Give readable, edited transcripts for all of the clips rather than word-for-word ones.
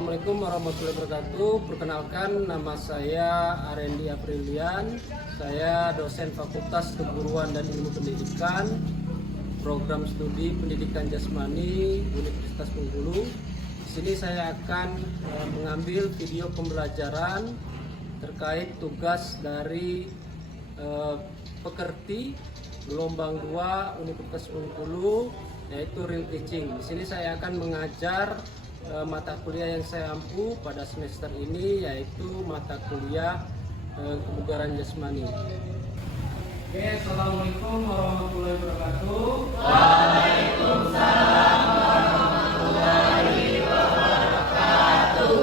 Assalamualaikum warahmatullahi wabarakatuh. Perkenalkan, nama saya Arendi Aprilian. Saya dosen Fakultas Keguruan dan Ilmu Pendidikan, Program Studi Pendidikan Jasmani Universitas Bengkulu. Di sini saya akan mengambil video pembelajaran terkait tugas dari pekerti gelombang 2 Universitas Bengkulu, yaitu real teaching. Di sini saya akan mengajar mata kuliah yang saya ampu pada semester ini, yaitu mata kuliah kebugaran jasmani. Oke, assalamualaikum warahmatullahi wabarakatuh. Waalaikumsalam warahmatullahi wabarakatuh.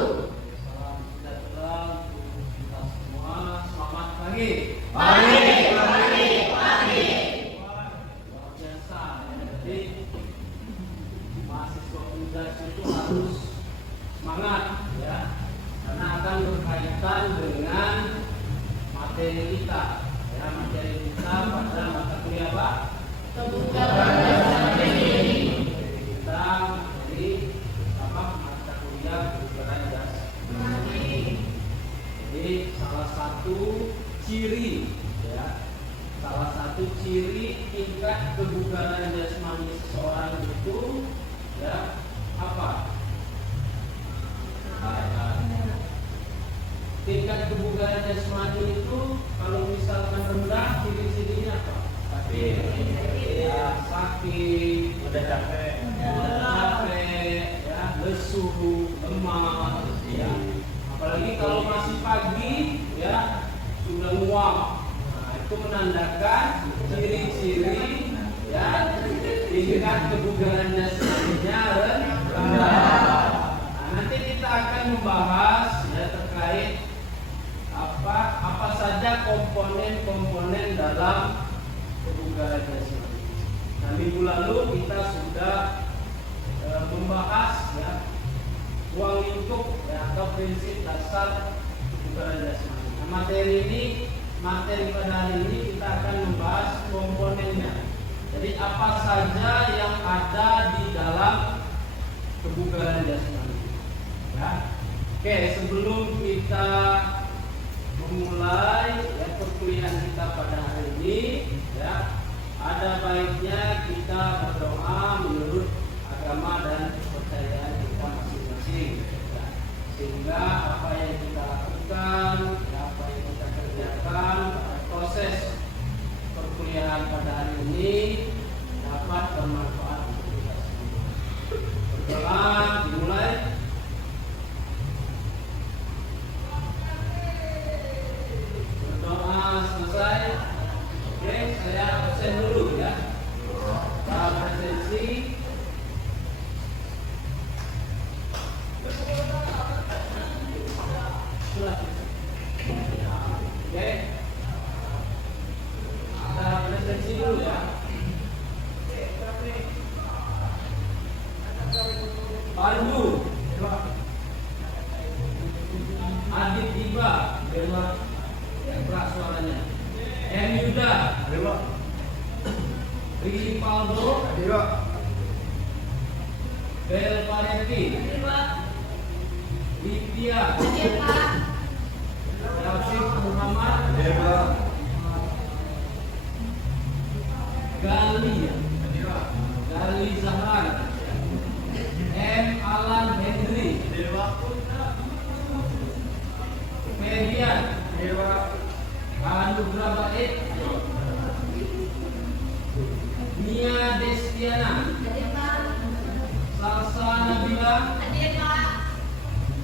Salam sejahtera untuk kita semua. Selamat pagi. Pagi. Luar biasa. Jadi mahasiswa muda itu harus semangat, ya, karena akan berkaitan dengan materi kita, ya, materi kita pada mata kuliah apa? Kebugaran jasmani. Kita materi apa? Mata kuliah kebugaran jasmani. Jadi salah satu ciri, ya, salah satu ciri tingkat kebugaran jasmani seseorang itu, ya, apa? Tingkat kebugaran jasmani itu kalau misalkan rendah, ciri-cirinya apa? Sakit, Udah capek. ya, lesu, lemah, ya. Apalagi kalau masih pagi, ya, sudah muak. Nah, itu menandakan ciri-ciri, ya, tingkat kebugaran jasmaninya rendah. Nah, nanti kita akan membahas, ya, terkait apa saja komponen-komponen dalam kebugaran jasmani. Nah, minggu lalu kita sudah membahas, ya, ruang lingkup, ya, atau prinsip dasar kebugaran jasmani. Nah, materi pada hari ini kita akan membahas komponennya. Jadi apa saja yang ada di dalam kebugaran jasmani, ya. Oke, sebelum kita memulai, ya, perkuliahan kita pada hari ini, ya, ada baiknya kita berdoa menurut agama dan kepercayaan kita masing-masing, ya. Sehingga apa yang kita lakukan, ya, apa yang kita kerjakan pada proses perkuliahan pada hari ini dapat bermanfaat untuk kita semua. Berdoa dimulai. Berdoa selesai. Oke, saya absen dulu, ya. Pak presensi. Oke. Kita presensi dulu, ya. Pandu. Adit Diba. Keras suaranya. M. Yuda. Ricky Paldo. Bel Pareti. Livia. Yasif Muhammad. Gali Zahran. M. Alan Henry. Median. Anugrah Baik. Nia Destiana. Salsa Nabila.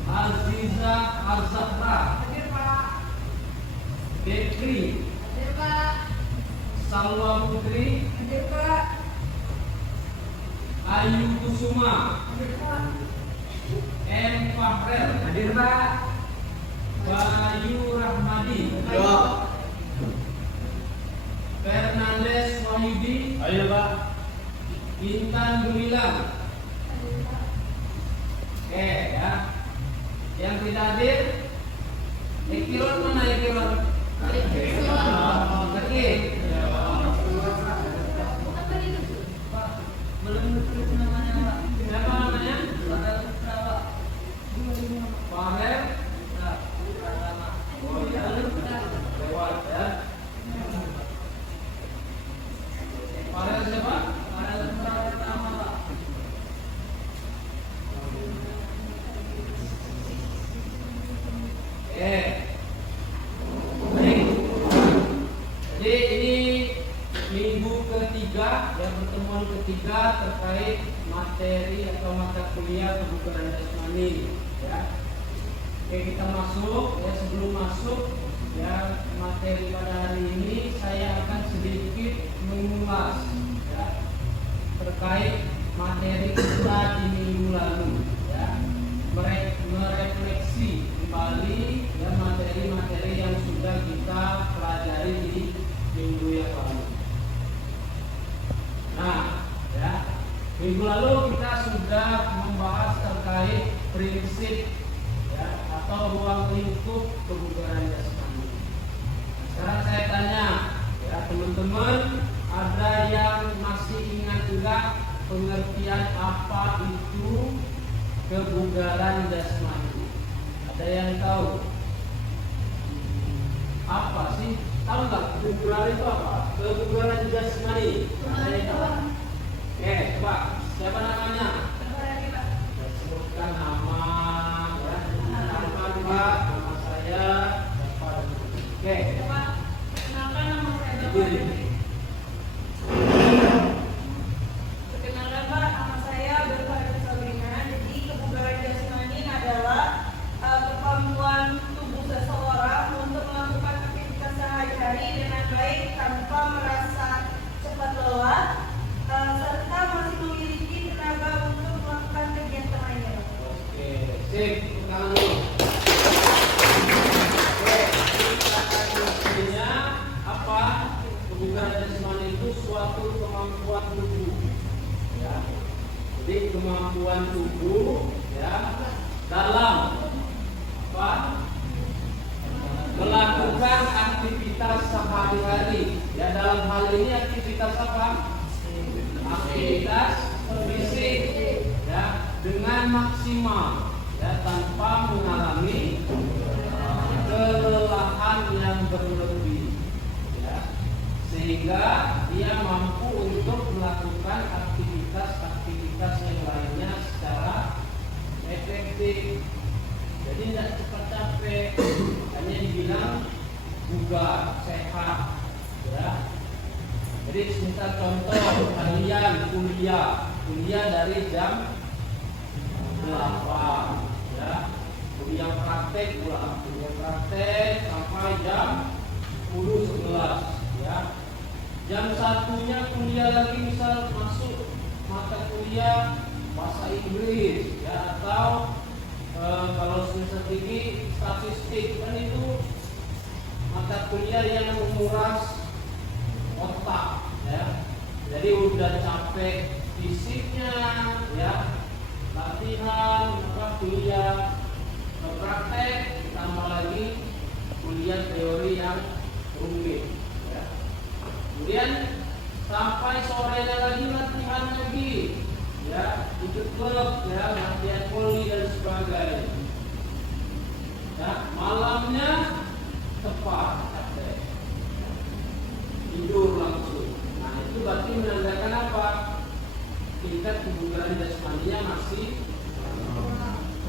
Aziza Arzahra. Bekri. Salwa Putri. Ayu Kusuma. M. Fahrel. Bayu Rahmadi. Fernandes Wahyudi. Ayo, Pak. Intan Gumilang. Oke, ya. Yang tidak hadir, Ekilon mana Ekilon? Lagi. Belum tulis namanya, Pak. Siapa namanya? kebugaran jasmani, ya. Oke, kita masuk ya. Sebelum masuk ya materi pada hari ini, saya akan sedikit mengulas ya terkait materi kita di minggu lalu ya, merefleksi kembali ya materi-materi yang sudah kita pelajari di minggu yang lalu. Nah, ya, minggu lalu kita sudah membahas terkait prinsip ya, atau ruang lingkup kebugaran jasmani. Sekarang saya tanya ya teman-teman, ada yang masih ingat enggak pengertian apa itu kebugaran jasmani? Ada yang tahu? Apa sih? Tahu nggak kebugaran itu apa? Kebugaran jasmani. Ada yang tahu? Oke, coba. Siapa namanya? Sebutkan nama ya. Nama Pak, nama saya. Oke. Perkenalkan nama saya Berdiri. Perkenalkan Pak, nama saya Berfaridah Sabrina. Jadi kebugaran jasmani adalah kemampuan tubuh seseorang untuk melakukan aktivitas sehari-hari dengan baik tanpa merasa cepat lelah, serta masih memiliki tenaga untuk melakukan kegiatan lainnya. Oke, sip. Tangan dulu. Oke, kita akan mengertinya apa? Kebugaran jasmani itu suatu kemampuan tubuh. Ya. Jadi kemampuan tubuh ya dalam apa? Melakukan aktivitas sehari-hari. Ya, dalam hal ini aktivitas apa? Aktivitas fisik ya dengan maksimal ya tanpa mengalami kelelahan yang berlebih ya, sehingga dia mampu untuk melakukan aktivitas yang lainnya secara efektif. Jadi tidak cepat capek, hanya dibilang bugar, sehat ya. Jadi misal contoh kalian kuliah dari jam 8 ya, kuliah praktek sampai jam 10-11 ya. Jam satunya kuliah lagi, misal masuk mata kuliah bahasa Inggris ya, atau kalau semester tinggi statistik, kan itu mata kuliah yang menguras otak ya. Jadi udah capek fisiknya ya, latihan kuliah praktek, tambah lagi kuliah teori yang rumit ya. Kemudian sampai sorenya lagi latihan lagi ya, ikut klub ya, latihan voli dan sebagainya ya. Malamnya tepat capek, tidur langsung. Nah, itu berarti menandakan apa? Tingkat kebugaran jasmaninya masih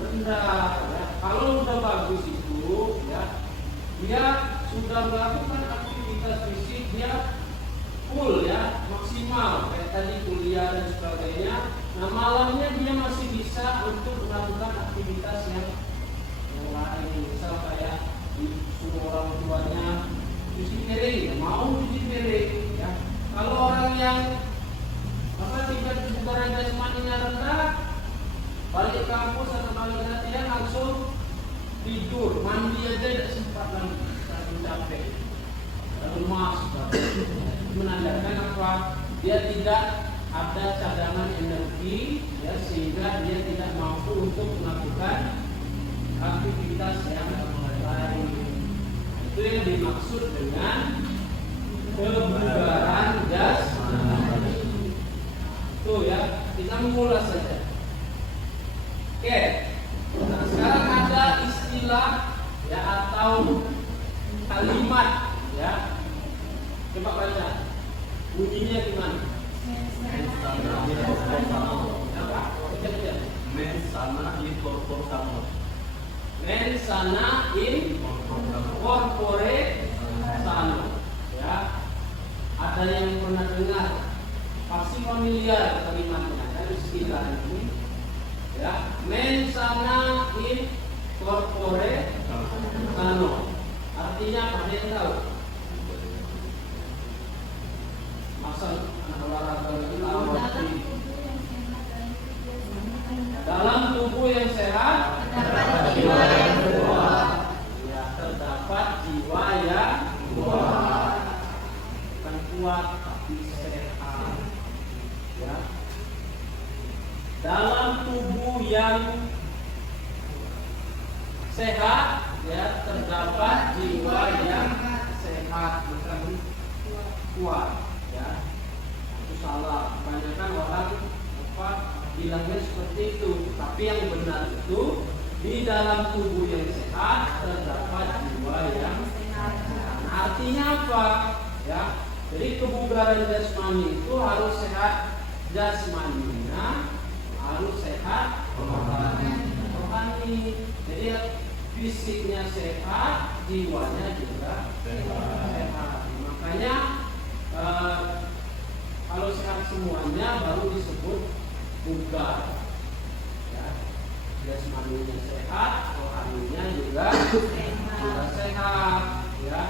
rendah ya. Kalau udah bagus itu ya, dia sudah melakukan aktivitas fisik, dia full ya, maksimal kayak tadi kuliah dan sebagainya. Nah, malamnya dia masih bisa untuk melakukan aktivitas yang lain, misal kayak suruh orang tuanya cuci piring, mau cuci piring ya. Kalau orang yang tingkat kebugaran jasmaninya rendah, balik kampus atau balik latihan langsung tidur, mandi aja tidak sempat lagi, saking capek, lemas. Menandakan apa? Dia tidak ada cadangan energi ya, sehingga dia tidak mampu untuk melakukan aktivitas yang lain. Itu yang dimaksud dengan kebugaran jasmani. Tuh ya, kita mengulas saja. Oke. Nah, sekarang ada istilah ya atau kalimat ya. Coba baca. Bunyinya gimana? Mensana in corpore sano. Mensana in corpore sano. Ya. Ada yang pernah dengar? Pasti familiar kalimatnya, kan istilah ini. Ya, mensana in corpore sano. Artinya apa? Ada yang tahu? Masa anak olahraga itu dalam tubuh yang sehat terdapat jiwa yang kuat. Ya, terdapat jiwa yang kuat. Bukan kuat tapi sehat. Ya. Dalam tubuh yang sehat, ya, terdapat jiwa yang sehat, bukan kuat. Ya, itu salah. Kebanyakan orang bilangnya seperti itu. Tapi yang benar itu di dalam tubuh yang sehat terdapat jiwa yang sehat. Artinya apa? Ya, jadi kebugaran jasmani itu harus sehat jasmaninya, harus sehat rohani. Jadi fisiknya sehat, jiwanya juga sehat. Makanya kalau sehat semuanya baru disebut bugar. Ya, jasmaninya sehat, rohaninya juga sehat. Ya,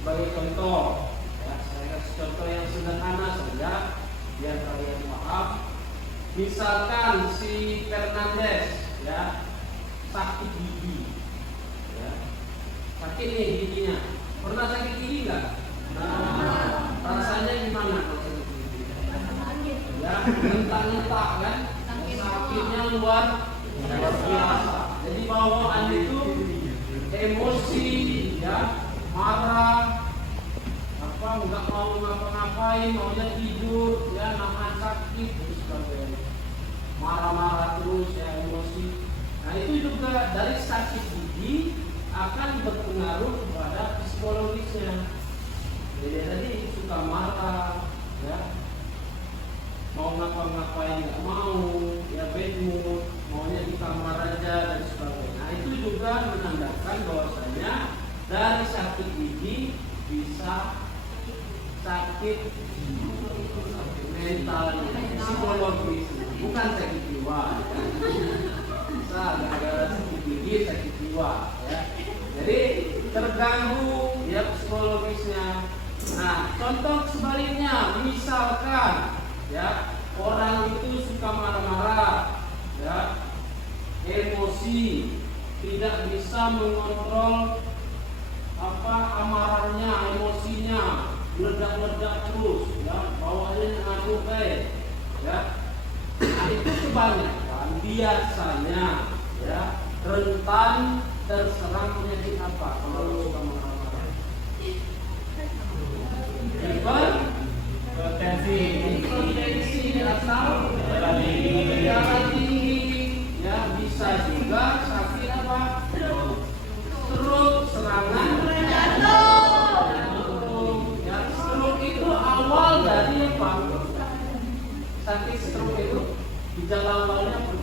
sebagai contoh, ya, saya kasih contoh yang sederhana saja biar kalian paham. Misalkan si Fernandes, ya, sakit gigi, ya, sakit nih giginya. Pernah sakit gigi nggak? Nah, rasanya gimana kalau sakit gigi? Ya, ngentak-ngentak kan? Sakitnya luar biasa. Jadi bawaan itu emosi, ya, marah, nggak mau ngapa-ngapain, maunya tidur, ya, nahan sakit, dan sebagainya. Marah-marah terus, ya, emosi. Nah, itu juga dari sakit gigi akan berpengaruh kepada psikologisnya. Jadi tadi suka marah, ya, mau ngapa-ngapain nggak mau, ya, bad mood, maunya di kamar aja dan sebagainya. Nah, itu juga menandakan bahwasanya dari sakit gigi bisa sakit mental, psikologis, bukan sakit jiwa. Ya. Bisa gara-gara sakit gigi, sakit jiwa. Ya. Jadi terganggu, ya, psikologisnya. Nah, contoh sebaliknya, misalkan, ya, orang itu suka marah-marah, ya, emosi, tidak bisa mengontrol amarahnya, emosinya, meledak-ledak terus, ya, bawaannya ngamuk kayak, ya. Nah, itu kebanyakan biasanya, ya, rentan terserang penyakit apa kalau suka marah-marah? Hipertensi atau darah tinggi, ya, bisa juga sakit apa? Stroke, serangan jantung. Ya, stroke itu awal dari apa? Sakit stroke itu gejala awalnya apa?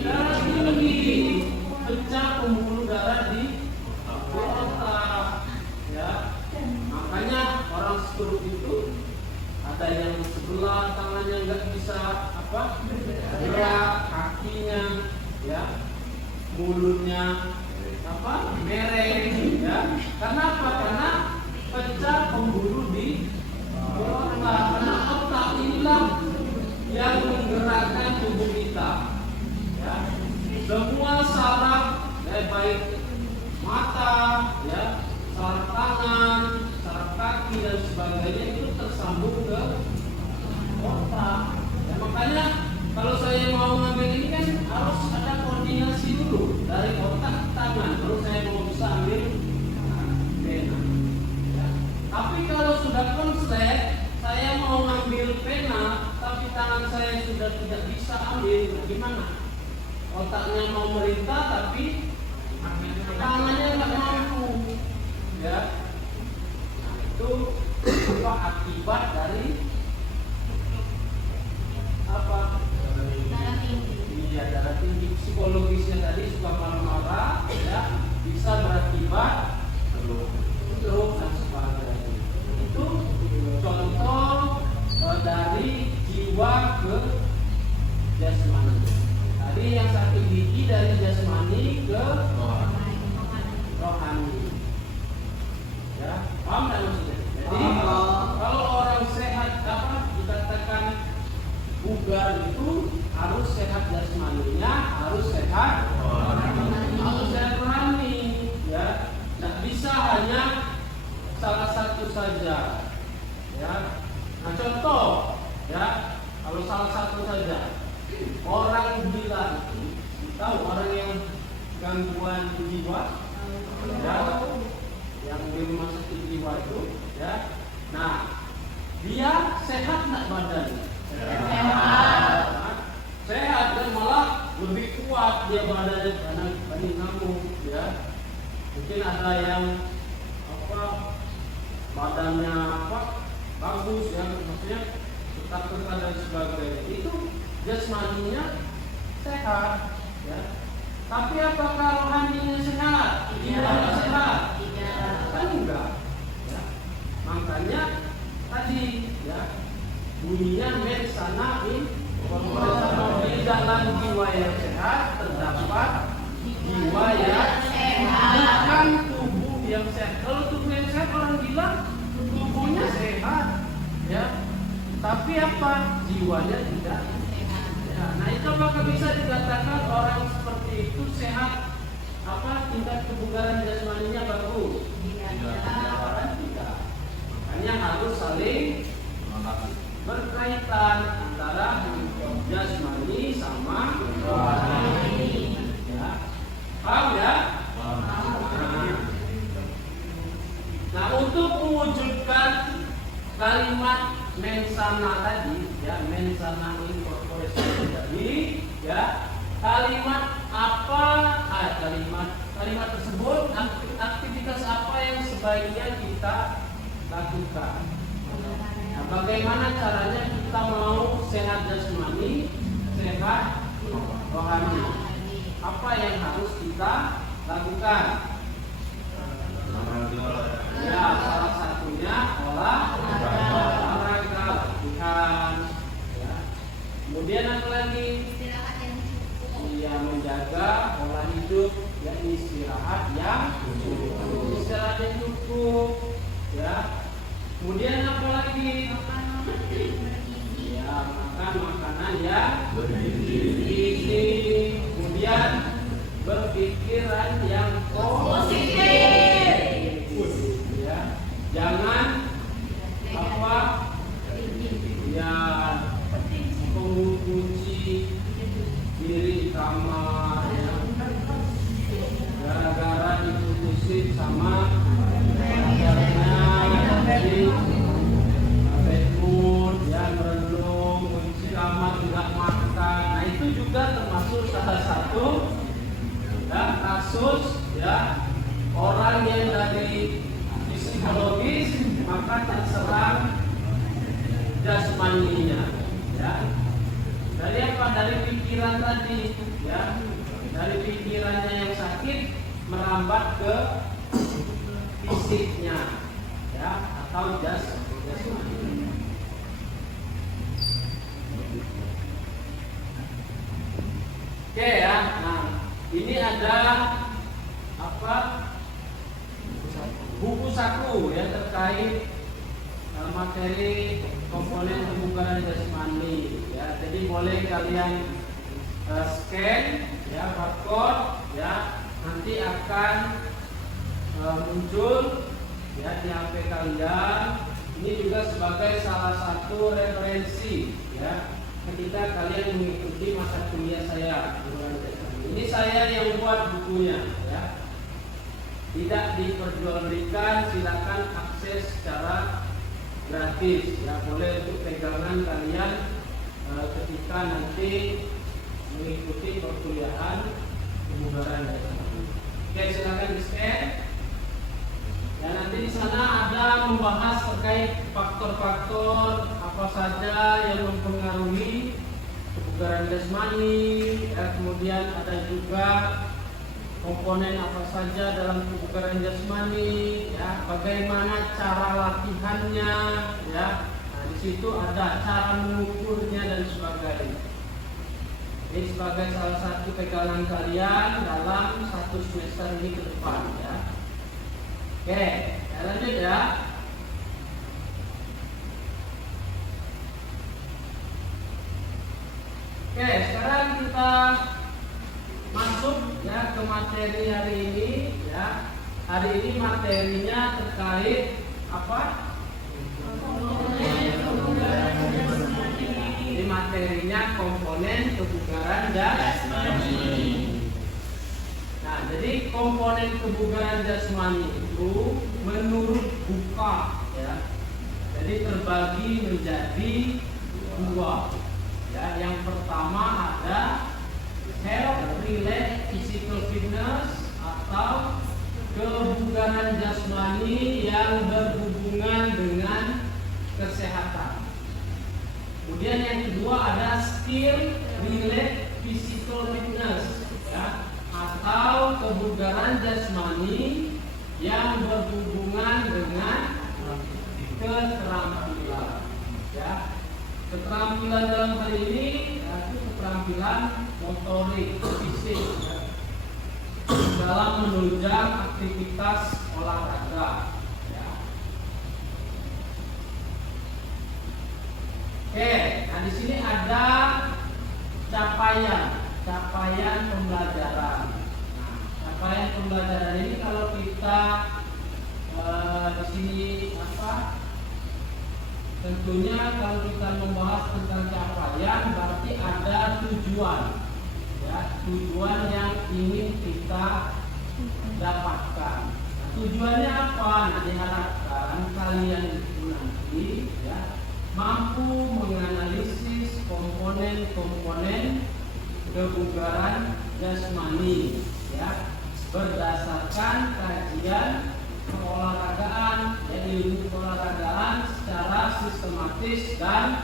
Darah tinggi, pecah pembuluh darah di otak. Ya, makanya orang stroke itu ada yang sebelah tangannya nggak bisa gerak, kakinya, ya, mulutnya mereng, ya. Karena apa? Karena pecah pembuluh di otak. Karena otak inilah yang menggerakkan tubuh kita, ya. Semua saraf, ya, baik mata, ya, saraf tangan, saraf kaki dan sebagainya itu tersambung ke otak. Ya, makanya kalau saya mau ngambil ini kan harus ada koordinasi dulu dari otak ke tangan, baru saya mau bisa ambil pena. Ya. Tapi kalau sudah konslet, saya mau ngambil pena, tapi tangan saya sudah tidak bisa ambil, gimana? Otaknya mau merintah, tapi tangannya nggak mampu. Ya, nah, itu akibat dari apa? Iya, darah tinggi. Psikologisnya tadi suka marah-marah, ya, bisa berakibat stroke dan sebagainya. Itu contoh dari jiwa jiwa ke jasmani. Tadi yang sakit gigi dari jasmani ke rohani. Ya, paham tak maksudnya? Jadi kalau orang sehat dikatakan bugar itu harus sehat jasmaninya, harus sehat rohani. Ya, tidak bisa hanya salah satu saja. Ya, nah contoh, ya, kalau salah satu saja, orang gila itu, tahu orang yang gangguan jiwa, ya, yang di rumah sakit jiwa itu, ya, nah dia sehat nggak badannya? Sehat dan malah lebih kuat dia badannya dibanding kamu, ya. Mungkin ada yang badannya bagus, ya, maksudnya ketat dan sebagainya. Itu jasmaninya sehat, ya. Tapi apakah rohaninya sehat? Tidak sehat. Kan enggak. Ya. Makanya tadi, ya, bunyinya mensana in di dalam jiwa yang sehat terdapat jiwa yang bukan tubuh yang sehat. Kalau tubuh yang sehat orang bilang tubuhnya sehat, ya. Tapi apa? Jiwanya tidak. Ya, nah itu apakah bisa dikatakan orang seperti itu sehat? Tingkat kebugaran jasmaninya bagus? Tidak. Makanya harus saling berkaitan antara jasmani sama rohani. Ya. Paham ya? Nah, untuk mewujudkan kalimat mensana tadi, ya, mensana incorporation tadi, ya, kalimat apa? Kalimat tersebut aktivitas apa yang sebaiknya kita lakukan? Nah, bagaimana caranya kita mau sehat jasmani, sehat rohani? Apa yang harus kita lakukan? Ya, salah satunya olahraga, latihan. Ya. Kemudian apa lagi? Ya, menjaga pola hidup, ya, istirahat yang cukup. Istirahat yang cukup, ya. Kemudian apa lagi? Ya, makan makanan yang bergizi. Kemudian berpikiran yang positif. Ya, jangan ya, mengunci diri di kamar, ya, gara-gara diputusin sama pacarnya, jadi bad mood, ya, merenung, kunci kamar, tidak makan. Nah, itu juga termasuk salah satu, ya, kasus, ya, orang yang dari psikologis maka terserang jasmaninya, ya. Dari apa? Dari pikiran tadi, ya. Dari pikirannya yang sakit merambat ke fisiknya, ya, atau jasmani. Oke, ya. Nah, ini ada buku saku, ya, terkait materi komponen kebugaran jasmani, ya. Jadi boleh kalian scan, ya, barcode, ya, nanti akan muncul, ya, di HP kalian. Ini juga sebagai salah satu referensi, ya, ketika kalian mengikuti masa kuliah saya. Ini saya yang buat bukunya, ya. Tidak diperjualbelikan, silakan akses secara gratis, ya, boleh untuk pegangan kalian ketika nanti mengikuti perkuliahan kebugaran jasmani. Oke, silakan di scan. Ya, nanti di sana ada membahas terkait faktor-faktor apa saja yang mempengaruhi kebugaran jasmani, ya, kemudian ada juga komponen apa saja dalam kebugaran jasmani, ya, bagaimana cara latihannya, ya. Nah, di situ ada cara mengukurnya dan sebagainya. Ini sebagai salah satu pegangan kalian dalam satu semester ini ke depan ya. Oke, lanjut ya. Oke, sekarang kita masuk ya ke materi hari ini ya. Hari ini materinya terkait apa? Ini materinya komponen kebugaran jasmani. Nah, jadi komponen kebugaran jasmani itu menurut Buka ya. Jadi terbagi menjadi dua. Ya, yang pertama ada health related physical fitness atau kebugaran jasmani yang berhubungan dengan kesehatan. Kemudian yang kedua ada skill related physical fitness ya, atau kebugaran jasmani yang berhubungan dengan keterampilan ya. Keterampilan dalam hal ini yaitu keterampilan motorik fisik ya, dalam menunjang aktivitas olahraga ya. Oke, nah di sini ada capaian pembelajaran. Nah, capaian pembelajaran ini kalau kita di sini apa? Tentunya kalau kita membahas tentang capaian berarti ada tujuan ya, tujuan yang ingin kita dapatkan. Nah, tujuannya apa? Nah, diharapkan kalian itu nanti ya mampu menganalisis komponen-komponen kebugaran jasmani ya berdasarkan kajian keolahragaan, ilmu keolahragaan secara sistematis dan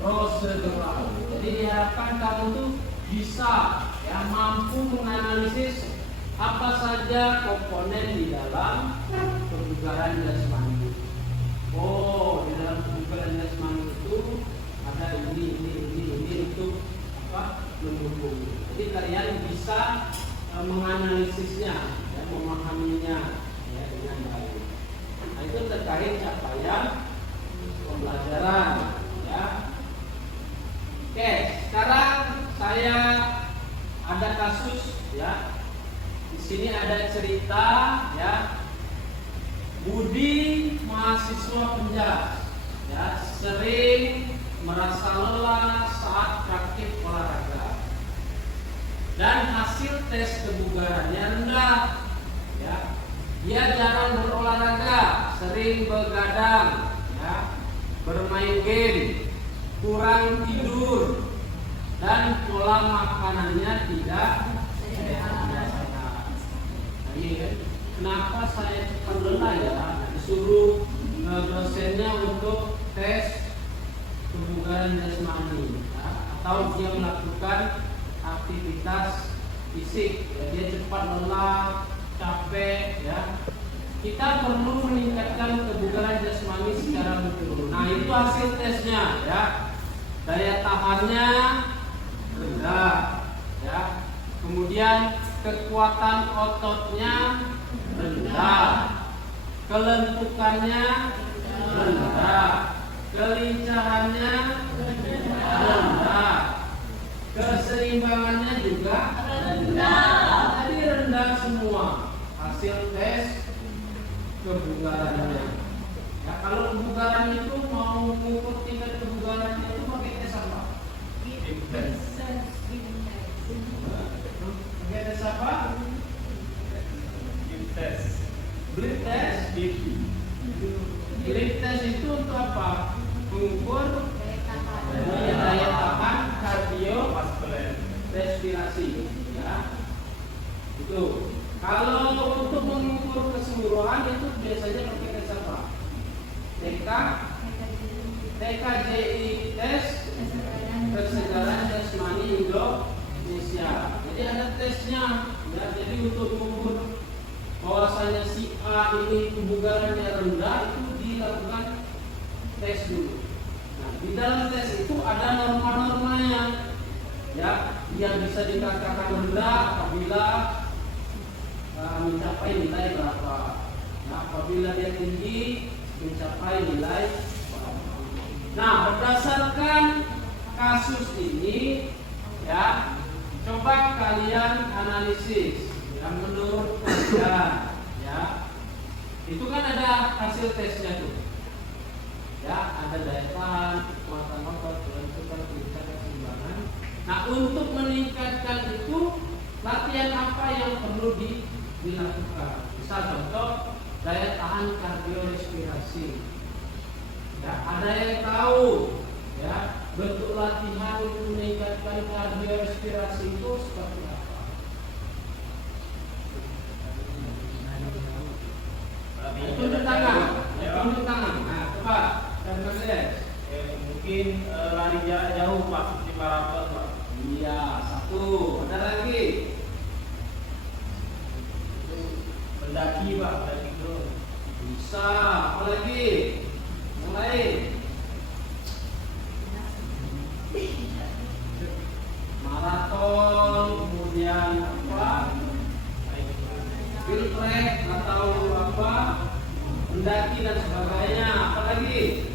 prosedural. Jadi diharapkan kamu tuh bisa ya mampu menganalisis apa saja komponen di dalam kebugaran jasmani. Oh, di dalam kebugaran jasmani itu ada ini untuk apa? Mendukung. Jadi kalian bisa menganalisisnya, ya, memahaminya ya, dengan baik. Nah, itu terkait capaian pembelajaran ya. Oke, sekarang saya ada kasus ya. Di sini ada cerita ya. Budi mahasiswa penjas ya sering merasa lelah saat praktik olahraga dan hasil tes kebugarannya rendah ya. Dia jarang berolahraga, sering begadang ya, bermain game, kurang tidur dan pola makanannya tidak sehat. Nah, ini kenapa saya cepat lelah ya? Disuruh dosennya untuk tes kebugaran jasmani ya, atau dia melakukan aktivitas fisik ya, dia cepat lelah, capek ya. Kita perlu meningkatkan kebugaran jasmani secara menyeluruh. Nah, itu hasil tesnya ya. Daya tahannya rendah ya. Kemudian kekuatan ototnya rendah, kelentukannya rendah, kelincahannya rendah, keseimbangannya juga rendah. Jadi rendah semua hasil tes kebugarannya. Ya, kalau kebugaran itu mau mengukur tingkat kebugarannya itu pakai tes apa? Pakai tes apa? Blood test. Blood test itu untuk apa? Mengukur daya tahan kardio respirasi ya. Itu. Kalau untuk mengukur keseluruhan itu biasanya pakai tes apa? TKJI tes kesegaran jasmani Indonesia. Jadi ada tesnya ya. Jadi untuk mengukur bahwasanya si A ini kebugarannya rendah itu dilakukan tes dulu di dalam tes itu ada norma-normanya, ya, yang bisa dikatakan rendah apabila mencapai nilai berapa. Nah, apabila dia tinggi mencapai nilai berapa. Nah, berdasarkan kasus ini, ya, coba kalian analisis yang menurut kalian, ya, itu kan ada hasil tesnya tuh, ya, ada daya tahan, kekuatan otot, kelenturan, kelincahan, keseimbangan. Nah, untuk meningkatkan itu, latihan apa yang perlu dilakukan? Misal contoh daya tahan kardiorespirasi. Ya, ada yang tahu, ya, bentuk latihan untuk meningkatkan kardiorespirasi itu seperti apa? Tunjuk tangan, tunjuk tangan. Nah, coba, dan Mas. Mungkin lari jarak jauh Pak, di maraton Pak. Iya, satu. Ada lagi? Mendaki Pak, mendaki gunung. Bisa. Apa lagi? Yang lain? Maraton, kemudian apa? Piltrek atau apa? Mendaki dan sebagainya. Apa lagi?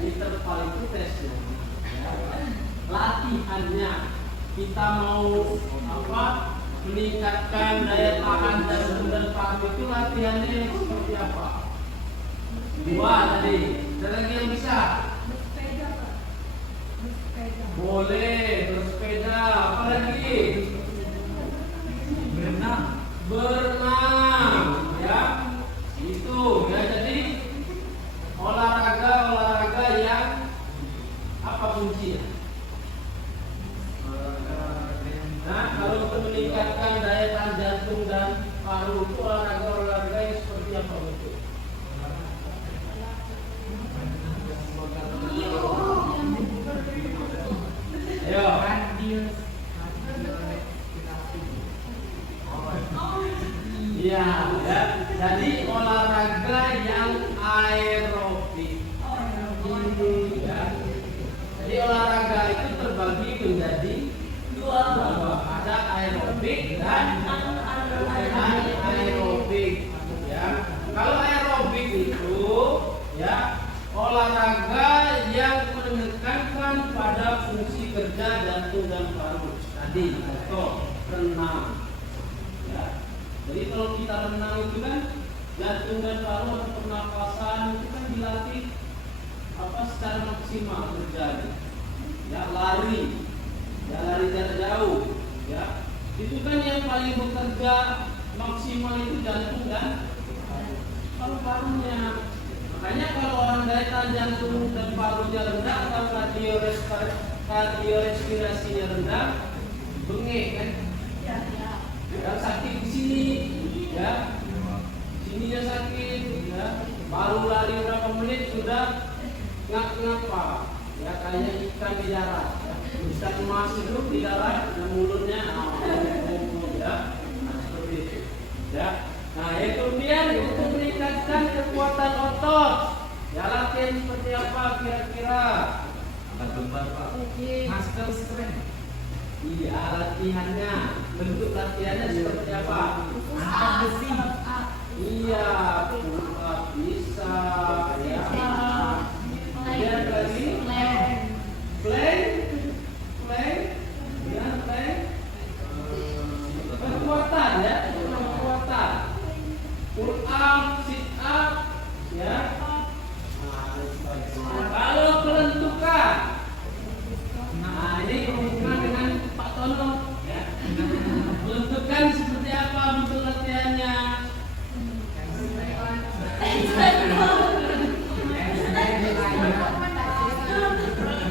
Interval itu tesnya, ya. Latihannya kita mau apa? Meningkatkan daya tahan dan paru itu latihannya seperti apa? Dua tadi. Ada lagi yang bisa? Bersepeda, Pak. Bersepeda. Boleh bersepeda. Apa lagi? Berenang, ya. Itu, ya. Jadi olahraga yang apa kuncinya? Nah, kalau untuk meningkatkan daya tahan jantung dan paru itu olahraga yang seperti apa betul? Ayo. Iya, ya. Jadi olahraga yang aerobik. Ya. Jadi olahraga itu terbagi menjadi dua. Ada aerobik dan anaerobik. Ya. Kalau aerobik itu, ya, olahraga yang menekankan pada fungsi kerja jantung dan paru. Tadi contoh renang. Ya. Jadi kalau kita renang itu kan jantung dan paru atau pernapasan itu kan dilatih apa secara maksimal terjadi. Ya, lari jarak jauh, ya, itu kan yang paling bekerja maksimal itu jantung dan paru-parunya. Makanya kalau orang daya tahan jantung dan parunya rendah atau kardiorespirasinya rendah, bengek kan? Yang sakit di sini, ya, sininya sakit, ya, baru lari berapa menit sudah ngapa, ya, kayak ikan di darat, ya. Ikan emas itu di darat, dan mulutnya, ya, nah, seperti itu, ya. Nah, kemudian untuk meningkatkan kekuatan otot, ya, latihan seperti apa kira-kira? Master strength. Iya, latihannya, bentuk latihannya seperti apa? Angkat besi. Iya, pull up bisa, ya. Kemudian lagi, plank, ya, plank. Kekuatan, ya, kekuatan. Pull up, sit up, ya. Kalau kelentukan, nah ini hubungan dengan Pak Tono, ya. Kelentukan seperti apa bentuk latihannya?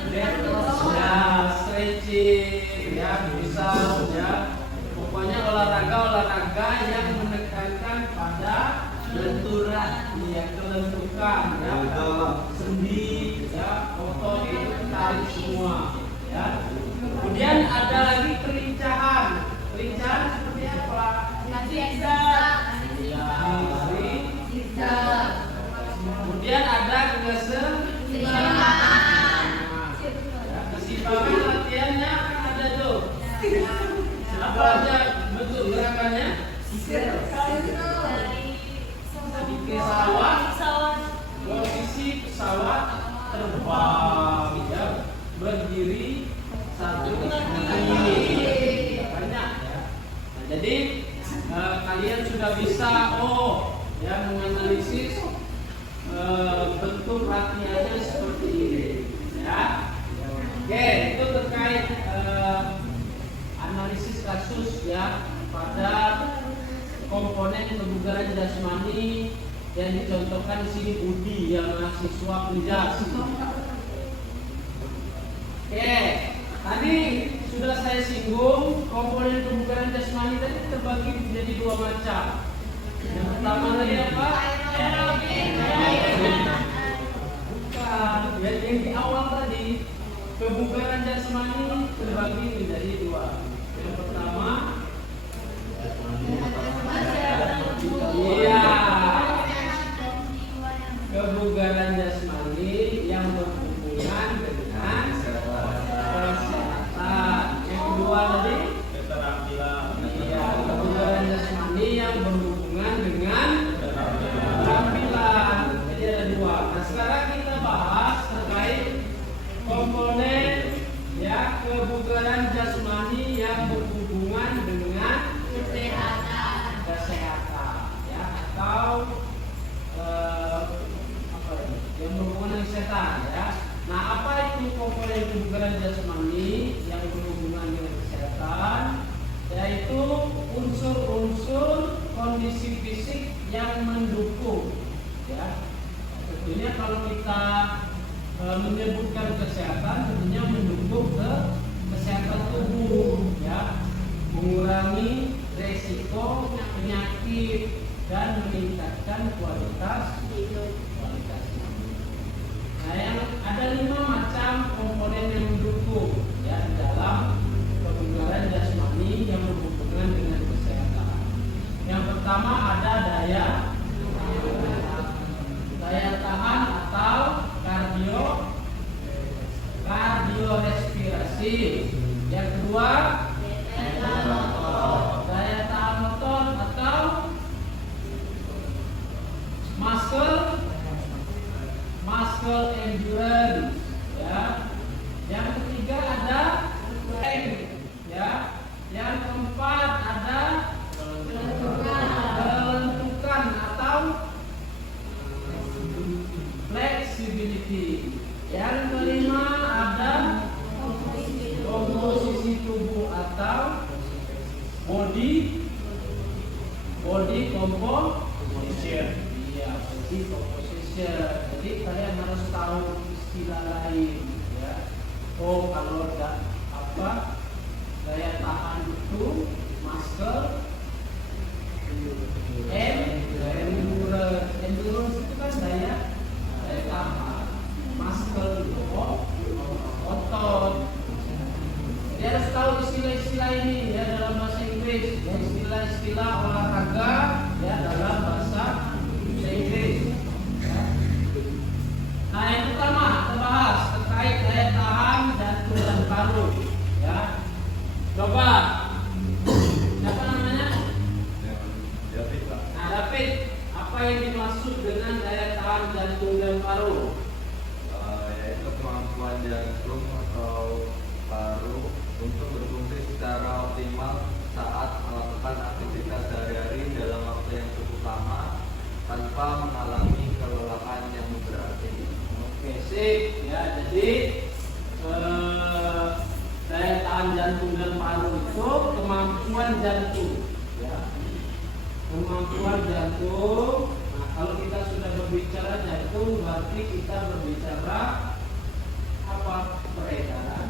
Ya, stretching, ya, bisa, ya. Pokoknya olahraga yang menekankan pada benturan, ya, kelentukan, ya, sendi, ya, otot itu tarik semua, ya. Kemudian ada lagi kelincahan seperti apa? Zigzag. Ya, Kemudian ada keseimbangan. Ya, keseimbangan latihannya kan ada tuh. Apa aja bentuk gerakannya? Pesawat, posisi pesawat terbang, ya, berdiri satu kaki, banyak ya. Nah, jadi kalian sudah bisa ya menganalisis bentuk latihannya seperti ini, ya. Oke, itu terkait analisis kasus ya pada komponen kebugaran jasmani yang dicontohkan di sini Budi yang mahasiswa penjas. Oke, tadi sudah saya singgung komponen kebugaran jasmani tadi terbagi menjadi dua macam. Yang pertama tadi apa? Bukan, yang di awal tadi kebugaran jasmani terbagi menjadi dua. Yang pertama, iya, kebugaran jasmani yang berhubungan dengan kesehatan. Yang kedua tadi keterampilan. iya, kebugaran jasmani yang berhubungan dengan keterampilan. Jadi ada dua. Nah, sekarang kita bahas terkait komponen ya kebugaran jasmani yang berhubungan dengan kesehatan ya, atau apa ini? Yang berhubungan dengan kesehatan ya. Nah, apa itu komponen kebugaran jasmani yang berhubungan dengan kesehatan? Yaitu unsur-unsur kondisi fisik yang mendukung ya. Tentunya kalau kita menyebutkan kesehatan, tentunya mendukung ke kesehatan tubuh ya, mengurangi resiko penyakit dan meningkatkan kualitas hidup. Nah, yang ada 5 macam komponen yang mendukung ya di dalam kebugaran jasmani yang berhubungan dengan kesehatan. Yang pertama ada daya tahan atau kardiorespirasi. Yang kedua daya tahan otot atau muscle endurance ya. Yang ketiga ada ya. Yang keempat ada kelentukan atau flexibility. Yang kelima ada komposisi tubuh atau body composition. Iya, body composition. Jadi kalian harus tahu istilah lain ya. Oh, kalau daya tahan itu muscle endurance itu kan daya tahan. Muscle itu otot. Dia harus tahu istilah-istilah ini ya dalam bahasa Inggris, ya, istilah-istilah olahraga ya dalam bahasa Inggris. Ya. Nah, yang pertama kita bahas terkait daya tahan jantung dan paru. Ya, coba siapa namanya? David. Nah, David, apa yang dimaksud dengan daya tahan jantung dan paru? Yaitu kemampuan jantung atau paru untuk berfungsi secara optimal saat melakukan aktivitas sehari-hari dalam waktu yang cukup lama tanpa mengalami kelelahan yang berarti. Oke, sip ya. Jadi daya tahan jantung dan paru itu kemampuan jantung ya. Kemampuan jantung. Nah, kalau kita sudah berbicara jantung berarti kita berbicara apa? Peredaran.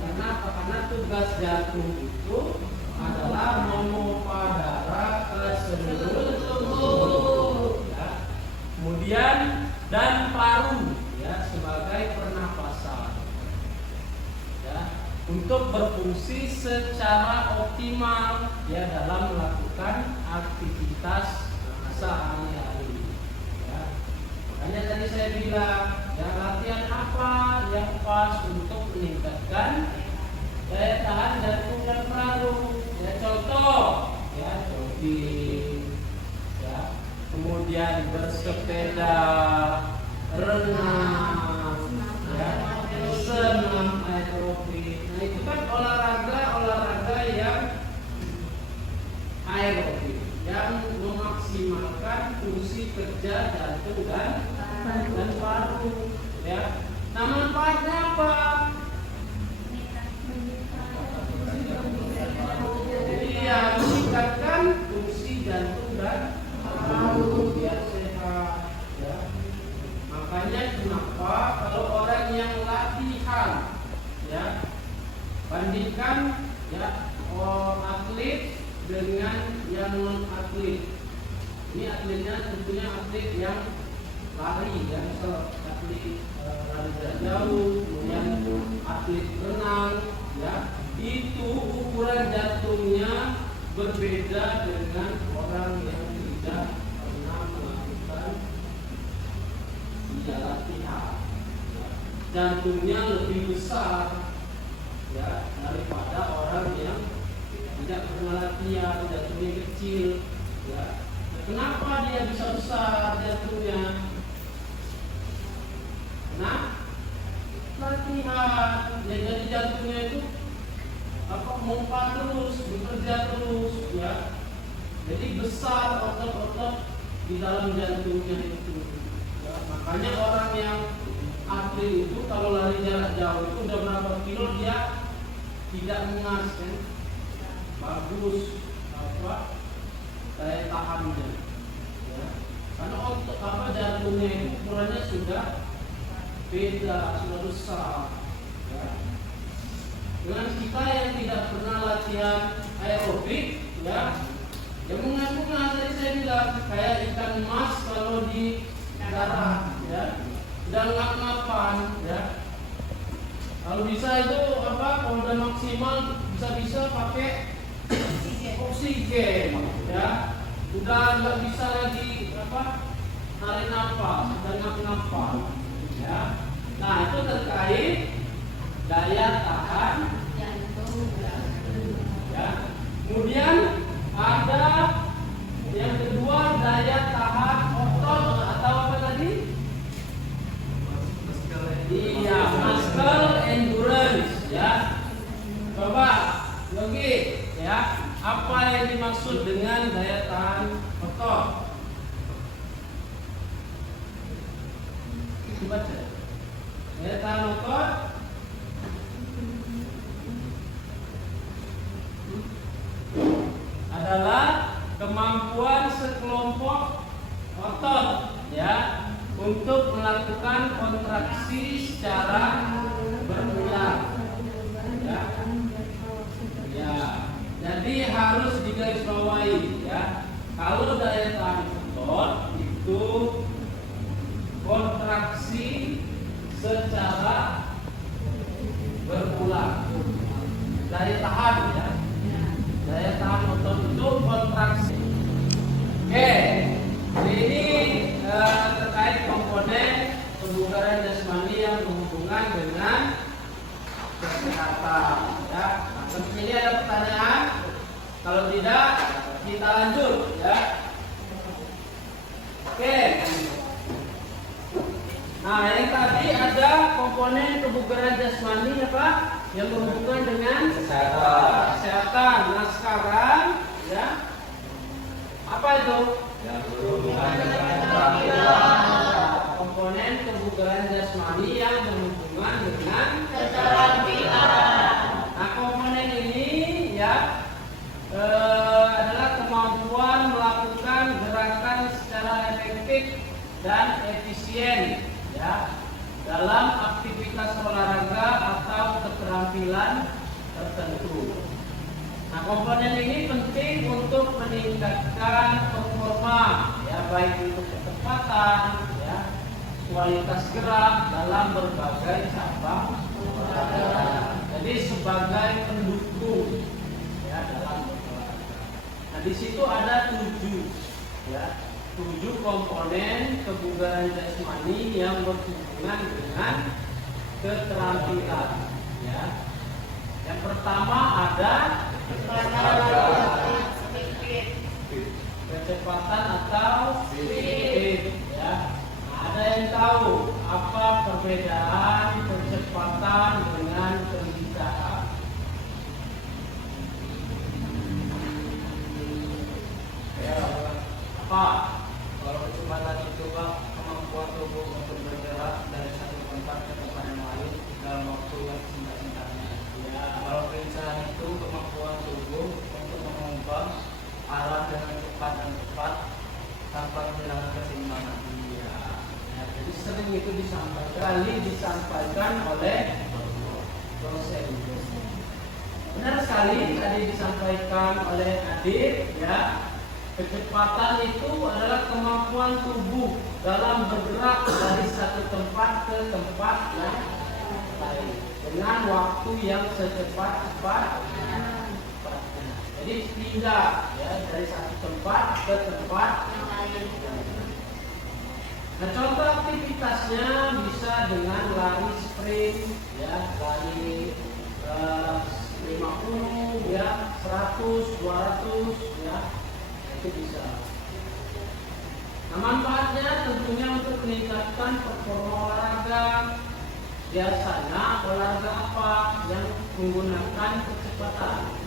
Kenapa? Karena tugas jantung itu adalah memompa darah ke seluruh tubuh. Ya. Kemudian dan paru ya sebagai pernapasan. Ya, untuk berfungsi secara optimal ya dalam melakukan aktivitas sehari-hari. Ya. saya bilang, ya latihan apa yang pas untuk meningkatkan daya tahan jantung dan paru. Ya contoh, ya jogging, ya kemudian bersepeda, renang, ya senam aerobik. Nah itu kan olahraga yang aerobik yang memaksimalkan fungsi kerja jantung dan paru. Ya, nah manfaatnya apa? Jadi ya meningkatkan fungsi jantung dan paru biar sehat. Ya. Makanya kenapa kalau orang yang latihan, ya bandingkan ya atlet dengan yang non atlet. Ini atletnya tentunya atlet yang lari, ya misal atlet lari jarak jauh, kemudian atlet renang, ya itu ukuran jantungnya berbeda dengan orang yang tidak pernah melakukan latihan. Jantungnya lebih besar, ya daripada orang yang tidak pernah latihan, jantungnya kecil, ya. Kenapa dia bisa besar jantungnya? Nah, latihan, ya jadi jantungnya itu pompa terus, bekerja terus, ya. Jadi besar otot-otot di dalam jantungnya itu. Ya, makanya orang yang atlet itu kalau lari jarak jauh itu udah berapa kilo dia tidak mengas, kan? Bagus daya tahannya, ya. Karena otot jantungnya itu ukurannya sudah beda, sudah besar, ya. Dengan kita yang tidak pernah latihan aerobik, ya mengas-mengas tadi saya bilang kayak ikan emas kalau di darat, ya udah ngap-ngapan, ya. Kalau bisa itu kalau udah maksimal bisa pakai oksigen, ya udah nggak bisa lagi tarik nafas, udah ngap-ngapan, ya. Nah itu terkait daya tahan jantung, ya. Kemudian ada yang kedua daya tahan otot atau apa tadi? Iya, muscle endurance, ya. Coba lagi, ya. Apa yang dimaksud dengan daya tahan otot? Baca. Daya tahan otot adalah kemampuan sekelompok otot, ya, untuk melakukan kontraksi secara berulang, ya. Ya, jadi harus digarisbawahi, ya. Kalau daya tahan otot itu kontraksi secara berulang. Daya tahan, ya. Daya tahan otot itu kontraksi. Oke, ini terkait komponen kebugaran jasmani yang berhubungan dengan kesehatan, ya. Nah, ini ada pertanyaan. Kalau tidak, kita lanjut, ya. Oke. Nah, yang tadi ada komponen kebugaran jasmani apa? Yang berhubungan dengan kesehatan. Nah, sekarang, ya, apa itu? Yang berhubungan dengan keterampilan. Komponen kebugaran jasmani yang berhubungan dengan keterampilan. Nah, komponen ini, ya, adalah kemampuan melakukan gerakan secara efektif dan efisien, ya, dalam aktivitas olahraga atau keterampilan tertentu. Nah, komponen ini penting untuk meningkatkan performa, ya, baik untuk kecepatan, ya, kualitas gerak dalam berbagai cabang olahraga. Jadi sebagai pendukung, ya, dalam berolahraga. Nah, di situ ada 7, ya, 7 komponen kebugaran jasmani yang berhubungan dengan keterampilan. Ya. Yang pertama ada kecepatan atau speed. Ya. Nah, ada yang tahu apa perbedaan kecepatan dengan kelincahan? Ya, apa? Kalau kecepatan itu Pak, kemampuan tubuh untuk bergerak dari satu tempat ke tempat yang lain dalam waktu yang singkat-singkatnya. Ya. Kalau kelincahan itu kemampuan tubuh untuk mengubah arah dengan cepat dan tepat tanpa kehilangan keseimbangan. Iya. Ya, jadi sering itu disampaikan oleh dosen. Benar sekali tadi disampaikan oleh Adit, ya. Kecepatan itu adalah kemampuan tubuh dalam bergerak dari satu tempat ke tempat yang lain dengan waktu yang secepat-cepatnya. Jadi pindah ya dari satu tempat ke tempat yang lain. Nah, contoh aktivitasnya bisa dengan lari sprint, ya, lari 50, ya, 100, 200, ya. Itu bisa. Nah, manfaatnya tentunya untuk meningkatkan performa olahraga. Biasanya olahraga apa yang menggunakan kecepatan?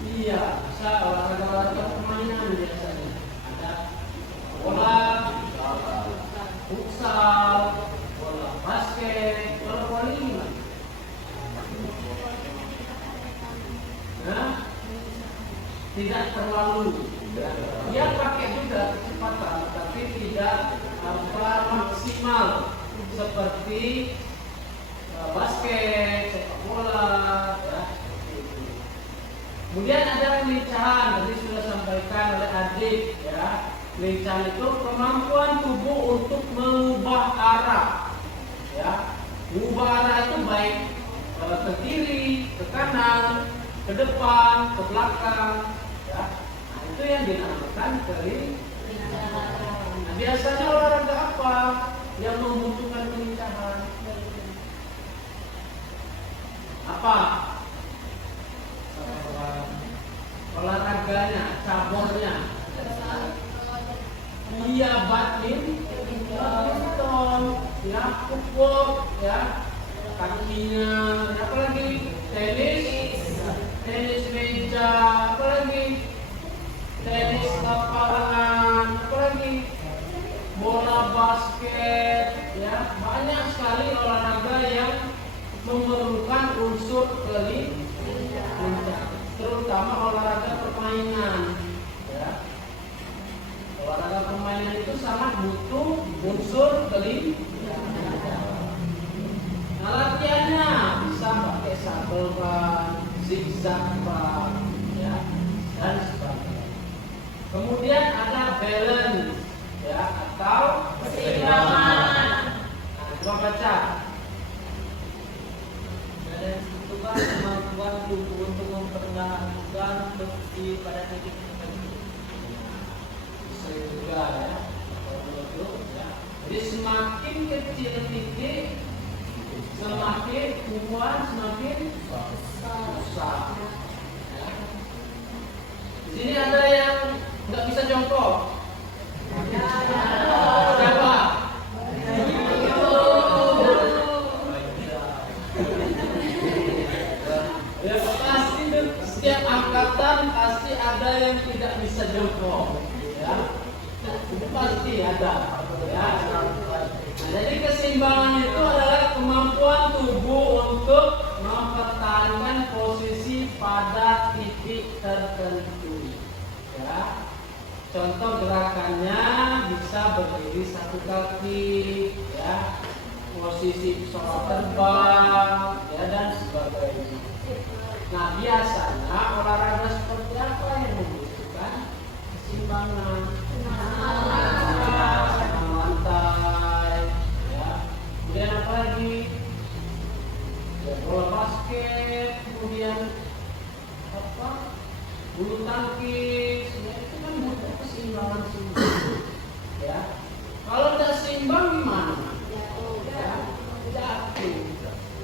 Iya, bisa olahraga permainan biasanya. Ada bola, futsal, bola basket, bola voli. Nah, tidak terlalu, dia pakai juga kecepatan, tapi tidak maksimal seperti basket, sepak bola, ya. Kemudian ada kelincahan, tadi sudah sampaikan oleh Adik, ya. Kelincahan itu kemampuan tubuh untuk mengubah arah, ya. Mengubah arah itu baik ke kiri, ke kanan, ke depan, ke belakang, ya. Nah, itu yang dinamakan kelincahan. Nah, biasanya olahraga apa yang membutuhkan kelincahan? Apa? Olahraganya, cabangnya. Iya, badminton, ya, football, ya, kakinya, apa lagi? Tenis meja, apa lagi? Tenis lapangan, apa lagi? Bola basket, ya, banyak sekali olahraga yang memerlukan unsur kelincahan, terutama olahraga permainan, ya. Olahraga permainan itu sangat butuh unsur kelincahan. Nah, latihannya bisa pakai shuttle ban, zigzag ban, ya, dan sebagainya. Kemudian ada balance, ya, atau keseimbangan. Nah, coba baca. Balance itu Pak, kemampuan tubuh untuk mempertahankan posisi pada titik tertentu. Bisa juga, ya. Ya. Jadi semakin kecil titik, semakin kuat, semakin susah. Ya. Di sini ada yang nggak bisa jongkok. Siapa? Ya pasti setiap angkatan pasti ada yang tidak bisa jongkok. Ya, itu pasti ada. Ya. Nah, jadi keseimbangan itu adalah kemampuan tubuh untuk mempertahankan posisi pada titik tertentu. Ya. Contoh gerakannya bisa berdiri satu kaki, ya, posisi pesawat terbang, ya, dan sebagainya. Nah, biasanya olahraga seperti apa yang membutuhkan keseimbangan? Lantai, ya. Kemudian apa lagi? Ya, bola basket, kemudian apa? Bulu tangkis, ya, itu kan butuh keseimbangan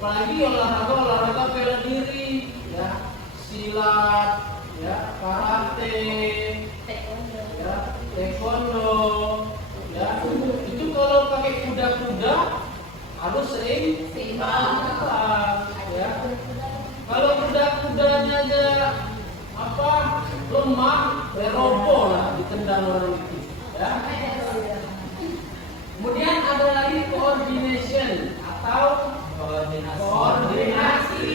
apalagi olahraga bela diri, ya, silat, ya, karate, ya, taekwondo, ya, itu kalau pakai kuda-kuda harus sering seimbang, ya. Kalau kuda-kudanya aja lemah, roboh lah ditendang orang itu, ya. Kemudian ada lagi coordination atau koordinasi.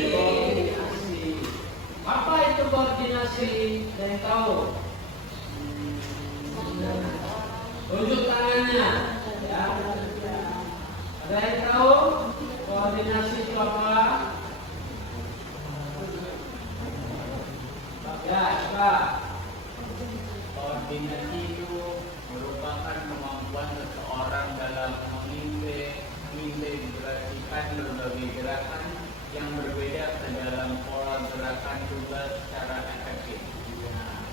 Apa itu koordinasi? Ada yang tahu? Tunjuk tangannya, ya. Ada yang tahu koordinasi itu apa? Ya, Pak. Koordinasi itu merupakan kemampuan seseorang dalam mengintegrasikan berbagai gerakan yang berbeda ke dalam pola gerakan tugas secara efektif.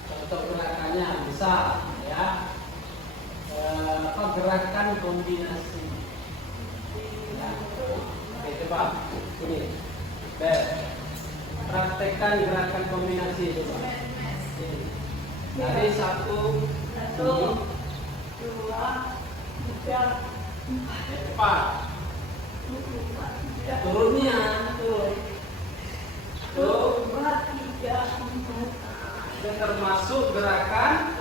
Contoh gerakannya bisa, ya. Gerakan kombinasi. Ya. Oke, coba. Ini. Praktekkan gerakan kombinasi coba. Dari 1, 2, 3, 4. Turunnya turun. Dan termasuk gerakan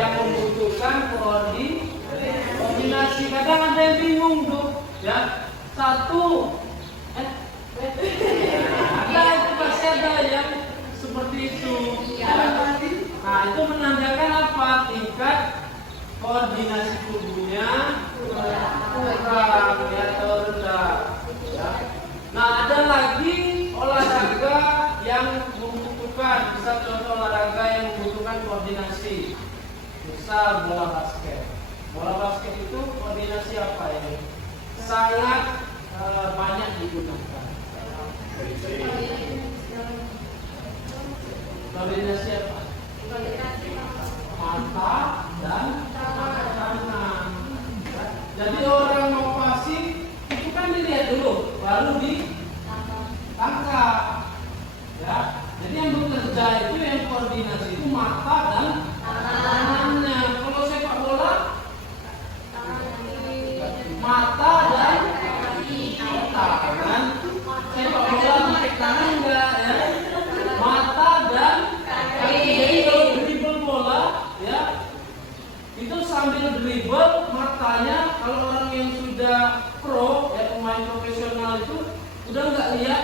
yang membutuhkan koordinasi. Kadang ada yang bingung tuh, ya. 1 ada itu pasti ada yang seperti itu. Nah, itu menandakan apa? Tingkat koordinasi tubuhnya kurang, ya, atau rendah. Ya. Nah, ada lagi olahraga yang membutuhkan, bisa contoh olahraga yang membutuhkan koordinasi. Misal bola basket. Bola basket itu koordinasi apa ini? Sangat banyak digunakan. Koordinasi apa? Mata dan tangan. Jadi orang mau passing itu kan dilihat dulu, baru ditangkap. Ya. Jadi yang bekerja itu yang koordinasi itu mata dan tangannya. Kalau sepak bola, mata dan tangan. Sepak bola pakai tangan enggak, ya? Mata dan kaki. Jadi kalau dribble bola, ya, itu sambil dribble matanya. Kalau orang yang sudah pro, ya, pemain profesional itu udah nggak lihat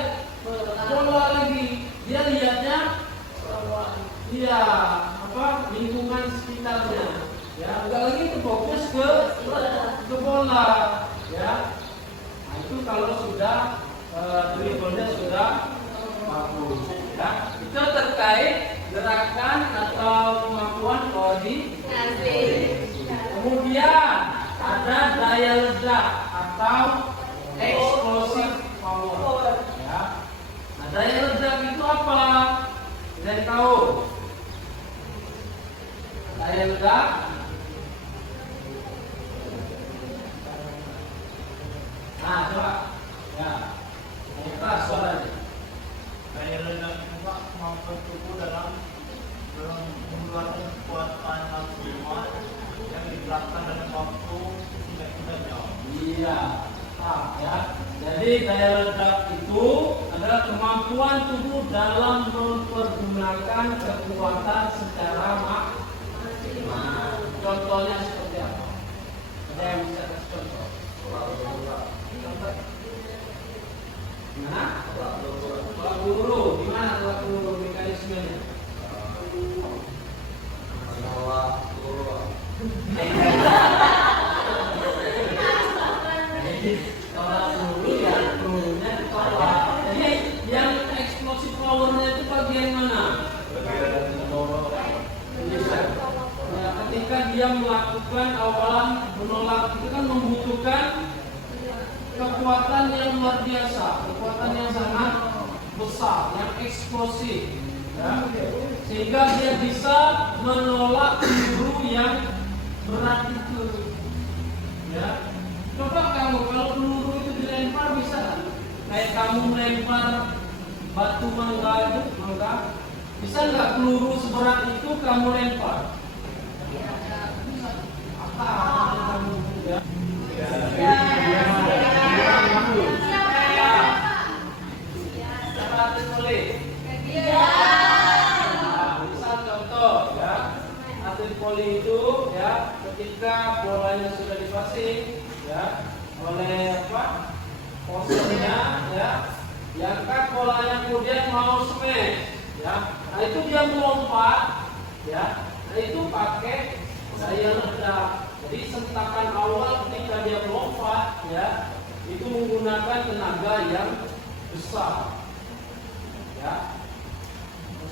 bola lagi, dia lihatnya lingkungan sekitarnya, ya, nggak lagi terfokus ke bola, ya. Nah, itu kalau sudah dribblenya sudah bagus, ya. Itu terkait gerakan atau kemampuan koordinasi. Kemudian ada daya ledak atau explosive power, ya. Nah, daya ledak itu apa? Tidak tahu. Daya ledak coba, ya, keras suaranya. Daya ledak juga kemampuan tubuh dalam mengeluarkan kekuatan maksimal yang diterapkan dalam waktu tidak jauh. Iya, ya. Jadi daya ledak itu adalah kemampuan tubuh dalam mempergunakan kekuatan secara maksimal. Contohnya seperti apa? Ada yang bisa kasih contoh? Gimana? Tolak peluru. Gimana tolak peluru mekanismenya? Tolak peluru, ya, pelurunya ditolak. Jadi yang explosive powernya itu bagian mana? Ya, ketika dia melakukan awalan menolak itu kan membutuhkan kekuatan yang luar biasa, kekuatan yang sangat besar, yang eksplosif, ya. Sehingga dia bisa menolak peluru yang berat itu, ya. Coba kamu kalau peluru itu dilempar bisa kayak kamu melempar batu mangga, bisa nggak peluru seberat itu kamu lempar? Apa kamu ya? Misal contoh ya, atlet voli itu ya, ketika bolanya sudah dipasing ya oleh posternya ya, diangkat bolanya kemudian mau smash ya, nah itu dia melompat ya, nah itu pakai daya ledak. Jadi sentakan awal ketika dia melompat ya, itu menggunakan tenaga yang besar ya,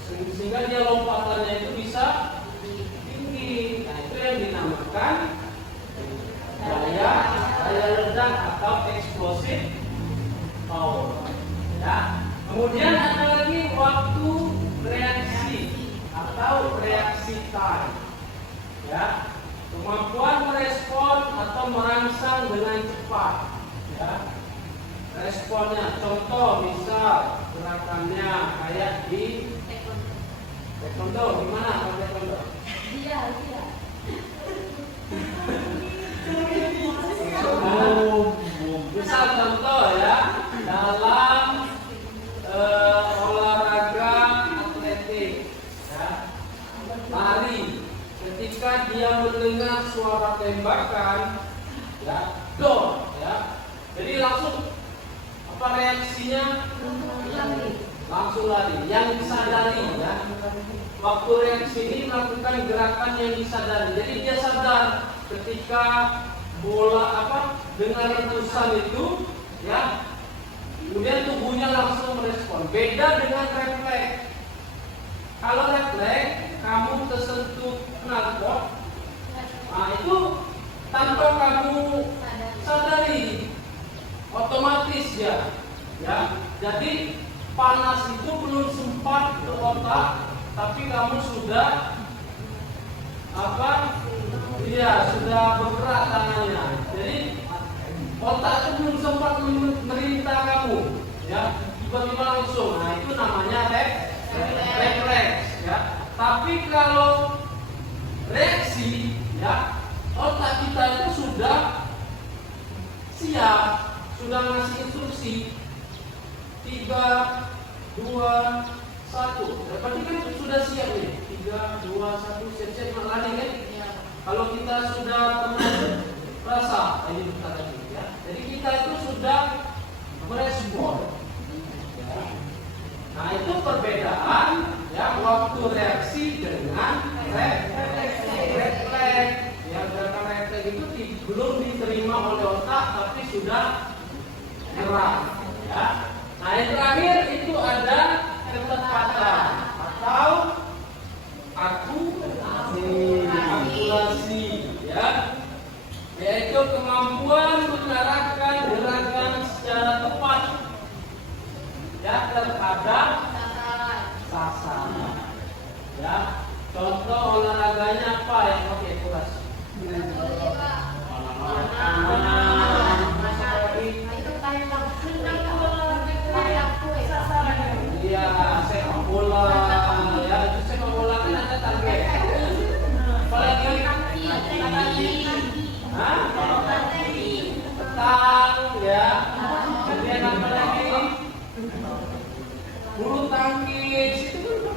sehingga dia lompatannya itu bisa tinggi. Nah itu yang dinamakan daya ledak atau explosive power ya. Kemudian ada lagi waktu reaksi atau reaksi time ya, kemampuan merespon atau merangsang dengan cepat ya. Responnya, contoh misal gerakannya kayak di taekwondo, gimana kalau taekwondo? Iya. Misal contoh ya, dalam olahraga atletik ya, lari, ketika dia mendengar suara tembakan ya, dor ya, jadi langsung apa reaksinya? Langsung lari. Yang disadari ya, waktu reaksi ini melakukan gerakan yang disadari. Jadi dia sadar ketika bola dengan letusan itu ya, kemudian tubuhnya langsung merespon. Beda dengan refleks. Kalau refleks, kamu tersentuh knalpot, nah itu tanpa kamu sadari, otomatis ya. Jadi panas itu belum sempat ke otak, tapi kamu sudah sudah bergerak tangannya. Jadi otak itu belum sempat merintah kamu, ya, tiba-tiba langsung. Nah itu namanya refleks, ya. Tapi kalau reaksi, ya, otak kita itu sudah siap, sudah ngasih instruksi 3, 2, 1. Berarti kan sudah siap nih. 3, 2, 1, siap-siap lari kan? Kalau kita sudah rasa ini bentar lagi ya. Jadi kita itu sudah merespon. Ya. Nah itu perbedaan ya waktu reaksi dengan refleks. Ya gerakan refleks itu belum diterima oleh otak tapi sudah gerak. Ya. Nah yang terakhir itu ada ketepatan atau akurasi ya, yaitu kemampuan mengarahkan gerakan secara tepat ya terhadap sasaran. Ya, contoh olahraganya apa yang pakai akurasi? Iya, sepak bola. Ya, itu sepak bola kan ada target. Apalagi petang ya. Kemudian apa lagi? Bulu tangkis itu kan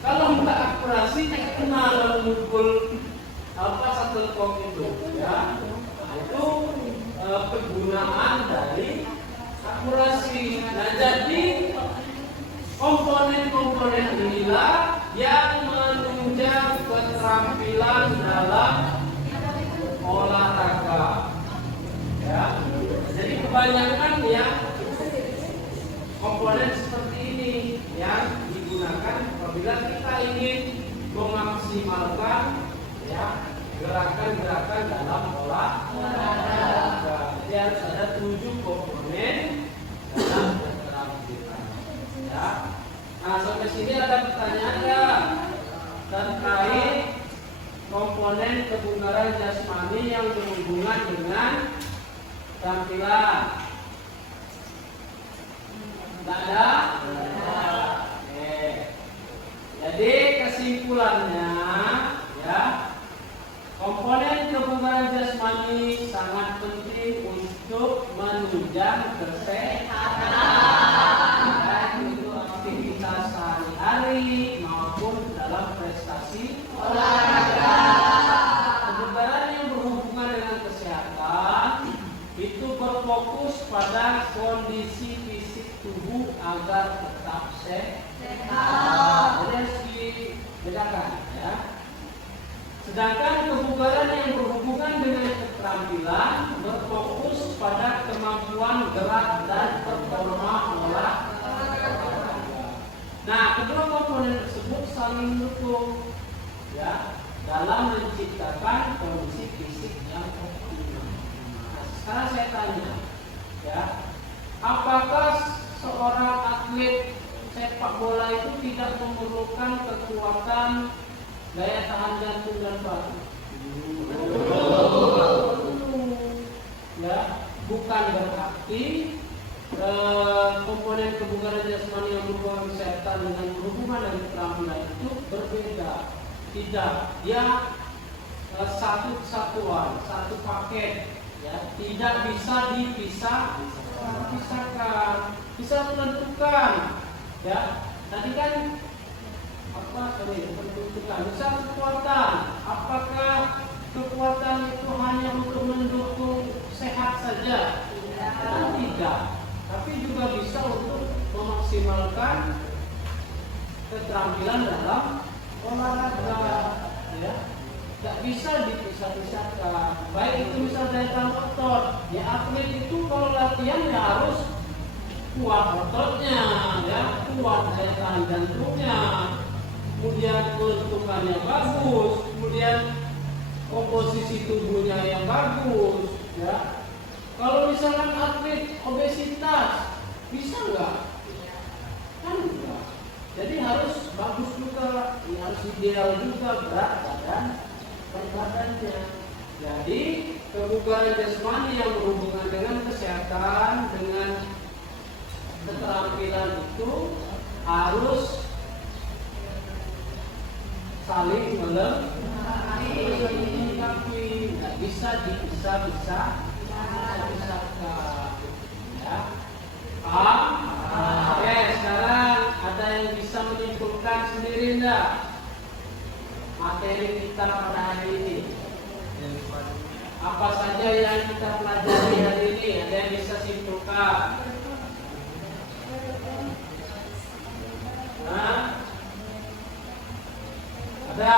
kalau nggak akurasi kena memukul shuttlecock itu ya. Nah, itu kegunaan dari akurasi. Nah jadi komponen-komponen inilah yang menunjang keterampilan dalam olahraga. Ya, jadi kebanyakan ya komponen seperti ini yang digunakan apabila kita ingin memaksimalkan ya gerakan-gerakan dalam olahraga. Jadi harus ada 7 komponen dalam keterampilan. Ya. Nah sampai sini ada pertanyaan nggak terkait komponen kebugaran jasmani yang berhubungan dengan tampilan? Nggak ada? Oke. Jadi kesimpulannya, ya, komponen kebugaran jasmani sangat penting untuk menunjang kesehatan, baik itu aktivitas sehari-hari maupun dalam prestasi olahraga. Kebugaran yang berhubungan dengan kesehatan itu berfokus pada kondisi fisik tubuh agar tetap sehat. Jadi harus dibedakan, ya. Sedangkan kebugaran yang berhubungan dengan keterampilan berfokus pada kemampuan gerak dan performa olahraga. Nah, kedua komponen tersebut saling mendukung, ya, dalam menciptakan kondisi fisik yang optimal. Nah, sekarang saya tanya, ya, apakah seorang atlet sepak bola itu tidak memerlukan kekuatan daya tahan jantung dan paru? Ya, bukan berarti komponen kebugaran jasmani yang berhubungan kesehatan dengan berhubungan dengan keterampilan itu berbeda. Tidak, dia satu kesatuan, satu paket, ya, tidak bisa dipisahkan, bisa menentukan, ya. Tadi kan menentukan, bisa kekuatan. Apakah kekuatan itu hanya untuk mendukung sehat saja? Tidak, tapi juga bisa untuk memaksimalkan keterampilan dalam olahraga, ya. Tidak bisa dipisah-pisahkan. Baik itu misalnya daya tahan otot, ya, atlet itu kalau latihan ya harus kuat ototnya, ya, kuat daya tahan jantungnya, kemudian kelentukannya bagus, kemudian komposisi tubuhnya yang bagus, ya. Kalau misalkan atlet obesitas, bisa nggak? Kan enggak. Jadi harus bagus juga, ya, harus ideal juga berat badannya. Jadi kebugaran jasmani yang berhubungan dengan kesehatan, dengan keterampilan itu harus saling melengkapi, nggak bisa dipisahkan, ya. Oke, sekarang ada yang bisa menyimpulkan sendiri enggak materi kita pada hari ini? Apa saja yang kita pelajari hari ini? Ada yang bisa simpulkan? Nah, ada.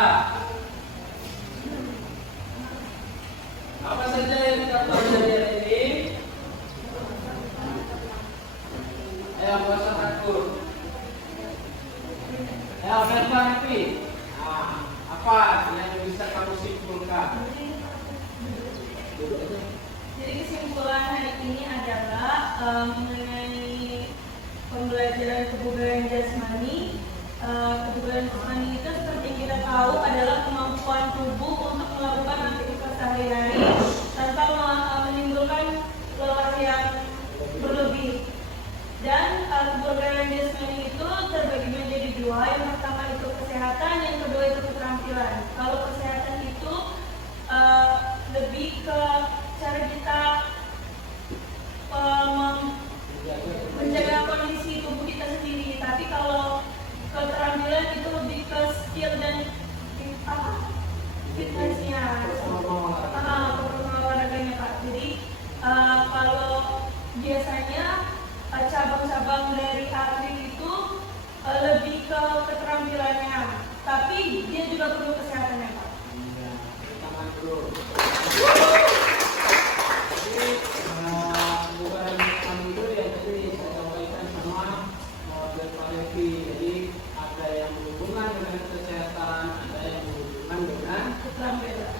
Apa saja yang kita pelajari hari ini? Ayo, gak usah takut. Ayo, berhenti. Nah, apa yang bisa kamu simpulkan? Jadi kesimpulan hari ini adalah mengenai pembelajaran kebugaran jasmani. Kebugaran jasmani itu seperti yang kita tahu adalah kemampuan tubuh untuk melakukan aktivitas sehari-hari tanpa menimbulkan lelah yang berlebih. Dan kebugaran jasmani itu terbagi menjadi dua. Yang pertama itu kesehatan, yang kedua itu keterampilan. Kalau kesehatan itu lebih ke cara kita menjaga kondisi tubuh kita sendiri. Tapi kalau keterampilan itu lebih ke skill dan fitnessnya, olahraganya, Pak. Jadi kalau biasanya cabang-cabang dari atlet itu lebih ke keterampilannya, tapi dia juga perlu kesehatannya, Pak. Tangan dulu. Jadi kebugaran jasmani itu ya tadi saya sampaikan sama Bapak Revi. Jadi ada yang berhubungan dengan kesehatan, ada yang berhubungan dengan keterampilan.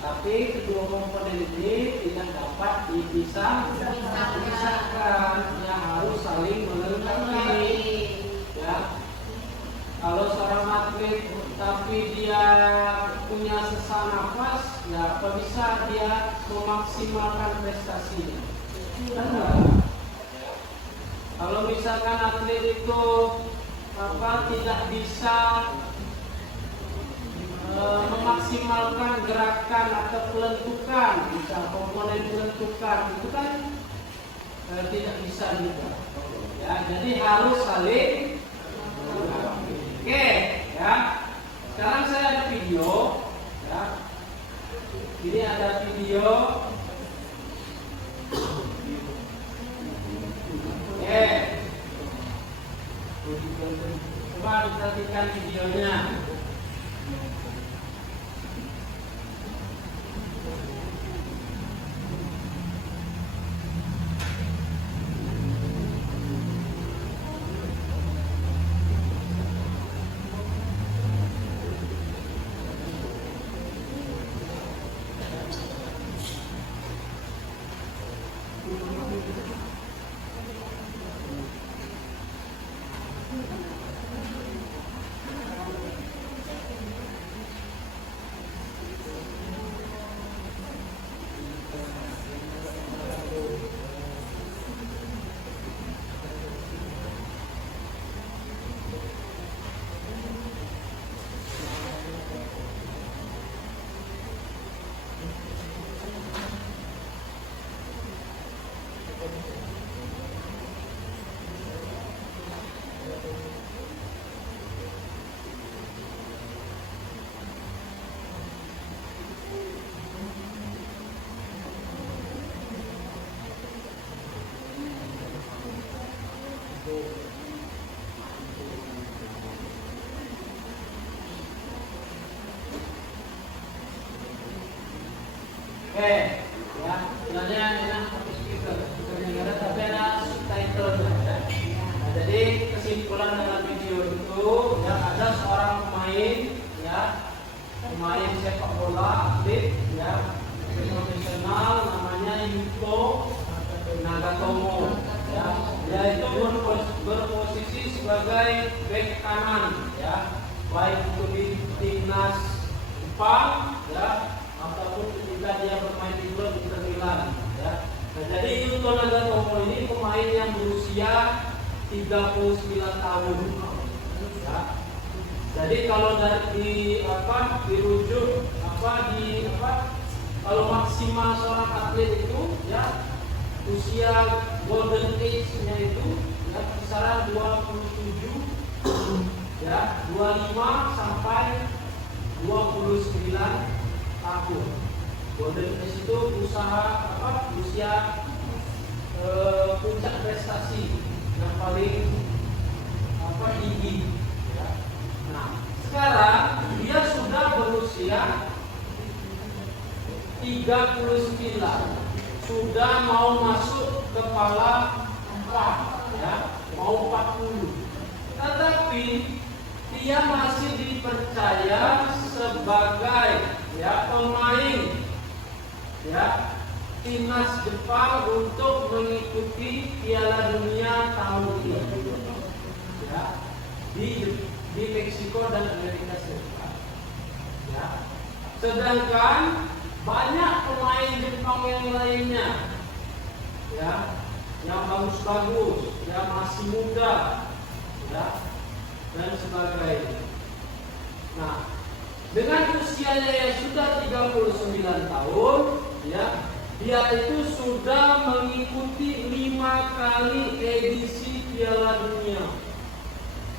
Tapi kedua komponen ini tidak dapat dipisahkan, ya, harus saling melengkapi, ya. Kalau seorang atlet tapi dia punya sesak nafas, ya, apa bisa dia memaksimalkan prestasinya? Kalau misalkan atlet itu tidak bisa memaksimalkan gerakan atau pelentukan, misal komponen pelentukan itu kan tidak bisa juga. Ya, jadi harus saling. Oke, ya. Sekarang saya ada video, ya. Ini ada video. Oke. Coba diperhatikan videonya. Oke, ya, sebenarnya enak pakai speakernya nggak ada, tapi ada subtitle. Nah, jadi kesimpulan dalam video itu, ya ada seorang pemain, ya pemain sepak bola atlet, ya profesional, namanya Yuto Nagatomo. Ya, dia itu berposisi sebagai bek kanan, ya baik itu di timnas Jepang, ya ataupun ketika dia bermain di klub Inter Milan, ya. Nah, jadi Yuto Nagatomo ini pemain yang berusia 39 tahun, ya. Jadi kalau dirujuk kalau maksimal seorang atlet itu, ya usia golden age-nya itu, ya kisaran 27, ya 25 sampai 29 tahun. Golden age itu usia puncak prestasi yang paling tinggi. Ya. Nah, sekarang dia sudah berusia 39, sudah mau masuk kepala 4, ya, mau 40. Tetapi dia masih dipercaya sebagai, ya, pemain, ya, timnas Jepang untuk mengikuti Piala Dunia tahun ini, ya, di Meksiko dan Amerika Serikat. Ya. Sedangkan banyak pemain Jepang yang lainnya, ya, yang bagus-bagus, yang masih muda, ya, dan sebagainya. Nah, dengan usianya yang sudah 39 tahun, ya, dia itu sudah mengikuti 5 kali edisi Piala Dunia.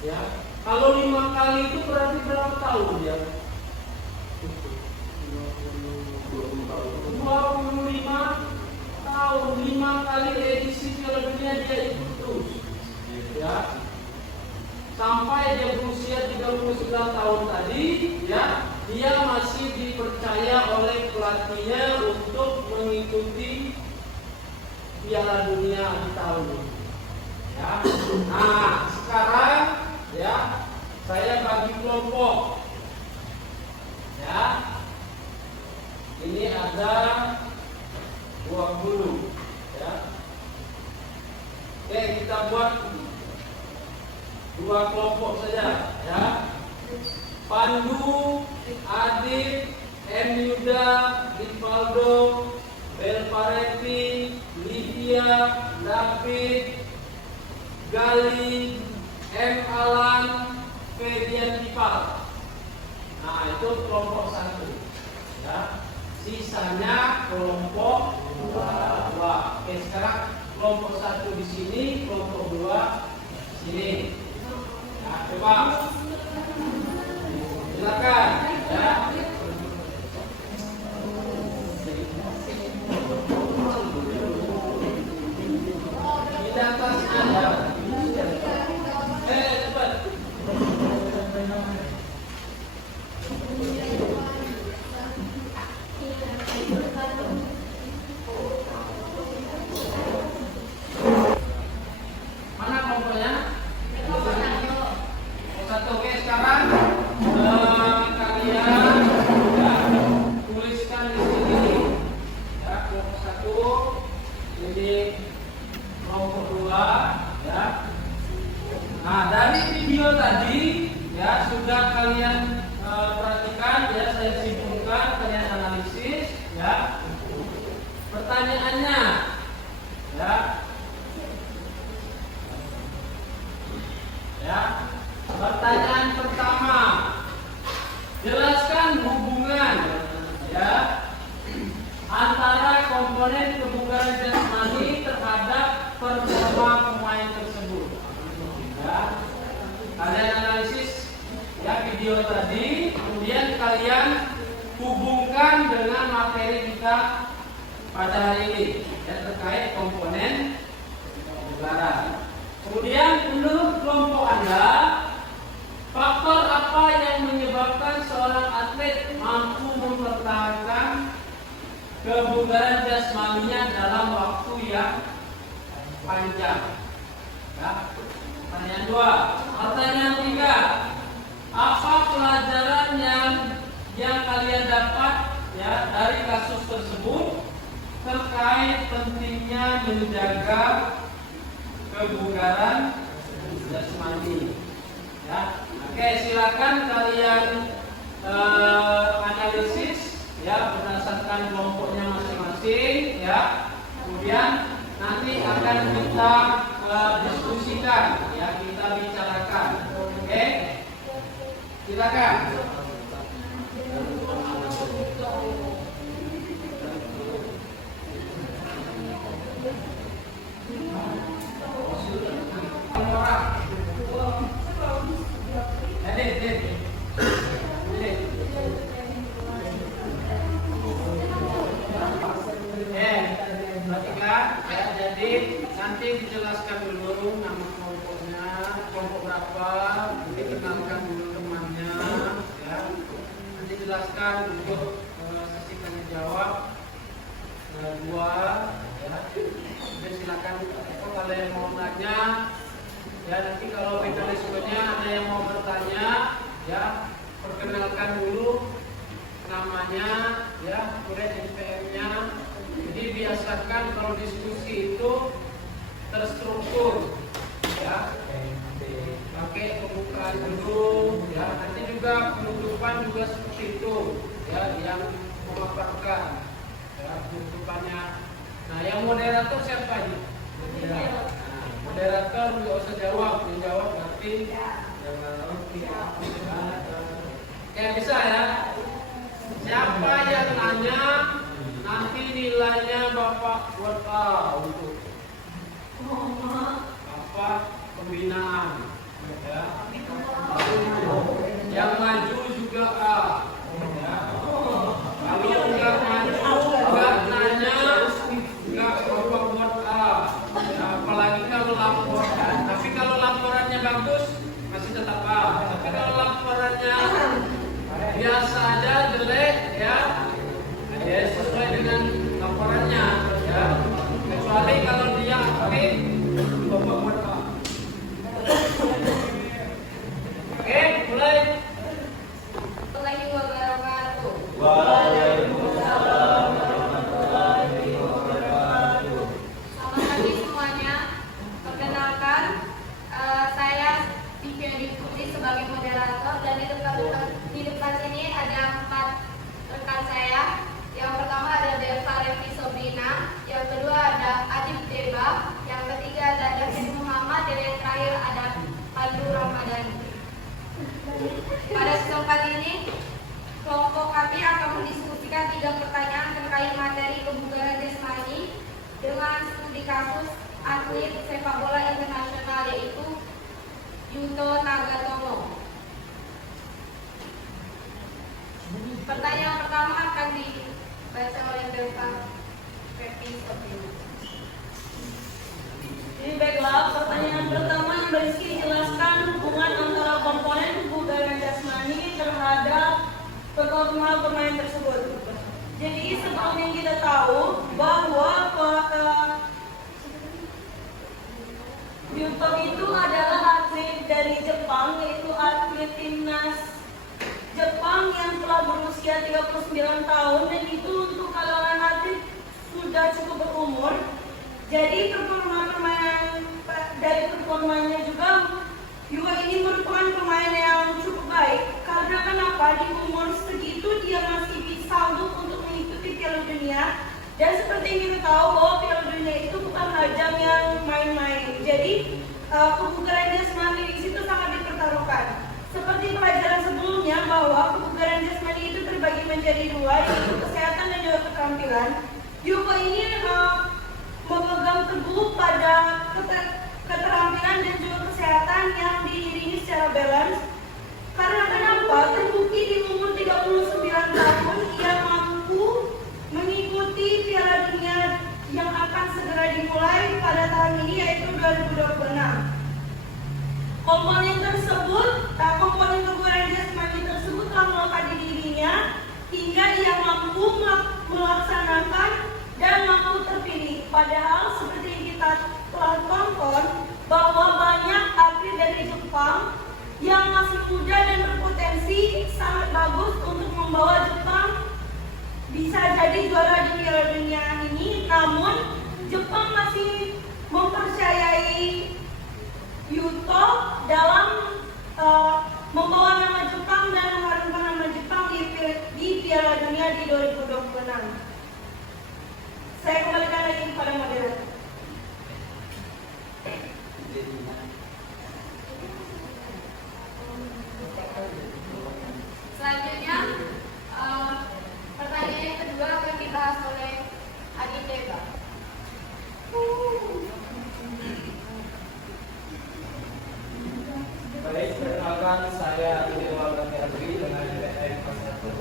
Ya, kalau 5 kali itu berarti berapa tahun ya? 25 tahun, 5 kali edisi Piala Dunia dia ikut terus. Ya. Sampai dia berusia 39 tahun tadi, ya, dia masih dipercaya oleh pelatihnya untuk mengikuti Piala Dunia di tahun ini. Ya. Nah, sekarang, ya, saya bagi kelompok. Ya. Ini ada 20, ya. Oke, kita buat 2 kelompok saja, ya. Pandu, Adit, M. Yuda, Rivaldo, Belparetti, Lydia, David, Gali, M. Alan, Fedian Kipal. Nah, itu kelompok 1. Ya. Sisanya kelompok 2. Oke, sekarang kelompok 1 di sini, kelompok 2 di sini. Nah, coba silakan ya. Di atas ada. Cepat. Mana kelompoknya? Satu. Oke, sekarang kalian ya, tuliskan di sini ya, kelompok 1 ini kelompok 2 ya. Nah, dari video tadi ya sudah kalian perhatikan ya, saya simpulkan, kalian analisis ya. Pertanyaannya ya. Ya. Pertanyaan pertama, jelaskan hubungan ya antara komponen kebugaran jasmani terhadap performa pemain tersebut. Ya. Kalian analisis ya video tadi, kemudian kalian hubungkan dengan materi kita pada hari ini ya, terkait komponen kebugaran. Kemudian menurut kelompok Anda, faktor apa yang menyebabkan seorang atlet mampu mempertahankan kebugaran jasmaninya dalam waktu yang panjang? Ya. Pertanyaan 2. Pertanyaan 3. Apa pelajaran yang kalian dapat ya dari kasus tersebut terkait pentingnya menjaga kebugaran jasmani? Ya. Oke, silakan kalian analisis ya berdasarkan kelompoknya masing-masing ya. Kemudian nanti akan kita diskusikan ya, kita bicarakan. Oke, silakan. Jadi nanti dijelaskan dulu nama kelompoknya, kelompok berapa, nanti kenalkan dulu temannya, ya. Nanti jelaskan untuk sesi tanya jawab 2, ya. Jadi silakan kalau yang mau tanya, ya nanti kalau mekanismenya ada yang mau bertanya, ya perkenalkan dulu namanya, ya, kemudian NPM-nya. Jadi biasakan kalau diskusi itu terstruktur, ya, pakai pembukaan dulu, ya, nanti juga penutupan juga seperti itu, ya, yang memaparkan, ya, penutupannya. Nah, yang moderator siapa ini? Ya. Nah, moderator nggak usah jawab, yang jawab nanti. Oke, bisa ya? Siapa yang nanya? Nanti nilainya Bapak buat A untuk apa pembinaan, ya. Yang maju juga A, ya. Kalau enggak maju, enggak nanya, enggak Bapak buat A, ya. Apalagi kalau laporan. Tapi kalau laporannya bagus masih tetap A. Tapi kalau laporannya biasa aja, jelek, ya. Ya, sesuai dengan laporannya, ya. Kecuali kalau dia aktif, Bapak buat A. Oke, mulai. Assalamualaikum warahmatullahi wabarakatuh. Waalaikumsalam. baik materi kebugaran jasmani dengan studi kasus atlet sepak bola internasional yaitu Yuto Nagatomo. Pertanyaan pertama akan dibaca oleh Bapak Pepi Sopino. Jadi baiklah, pertanyaan pertama yang berisi jelaskan hubungan antara komponen kebugaran jasmani terhadap performa pemain tersebut. Jadi sebelum yang kita tahu bahwa Yuto itu adalah atlet dari Jepang, yaitu atlet timnas Jepang yang telah berusia 39 tahun, dan itu untuk kalangan atlet sudah cukup berumur. Jadi dari performanya juga ini merupakan pemain yang cukup baik. Karena kenapa? Di umur segitu dia masih bisa untuk mengikuti Piala Dunia. Dan seperti yang kita tahu bahwa Piala Dunia itu bukan ajang yang main-main. Jadi kebugaran jasmani di situ sangat dipertaruhkan. Seperti pelajaran sebelumnya bahwa kebugaran jasmani itu terbagi menjadi dua, yaitu kesehatan dan juga keterampilan. Yuko ini memegang teguh pada keterampilan dan juga kesehatan yang diiringi secara balance. Karena kenapa? Terbukti di umur 39 tahun ia mampu mengikuti Piala Dunia yang akan segera dimulai pada tahun ini, yaitu 2026. Komponen kebugaran jasmani tersebut telah melekat di dirinya hingga ia mampu melaksanakan dan mampu terpilih. Padahal seperti yang kita telah tonton bahwa banyak atlet dari Jepang yang masih muda dan berpotensi sangat bagus untuk membawa Jepang bisa jadi juara di Piala Dunia ini. Namun Jepang masih mempercayai Yuto dalam membawa nama Jepang dan mengharumkan nama Jepang di Piala Dunia di 2026. Saya kembalikan lagi kepada moderator. Selanjutnya, pertanyaan yang kedua akan dibahas oleh Aditya. Baik, perkenalkan saya Aditya Gandhi dengan NPM 01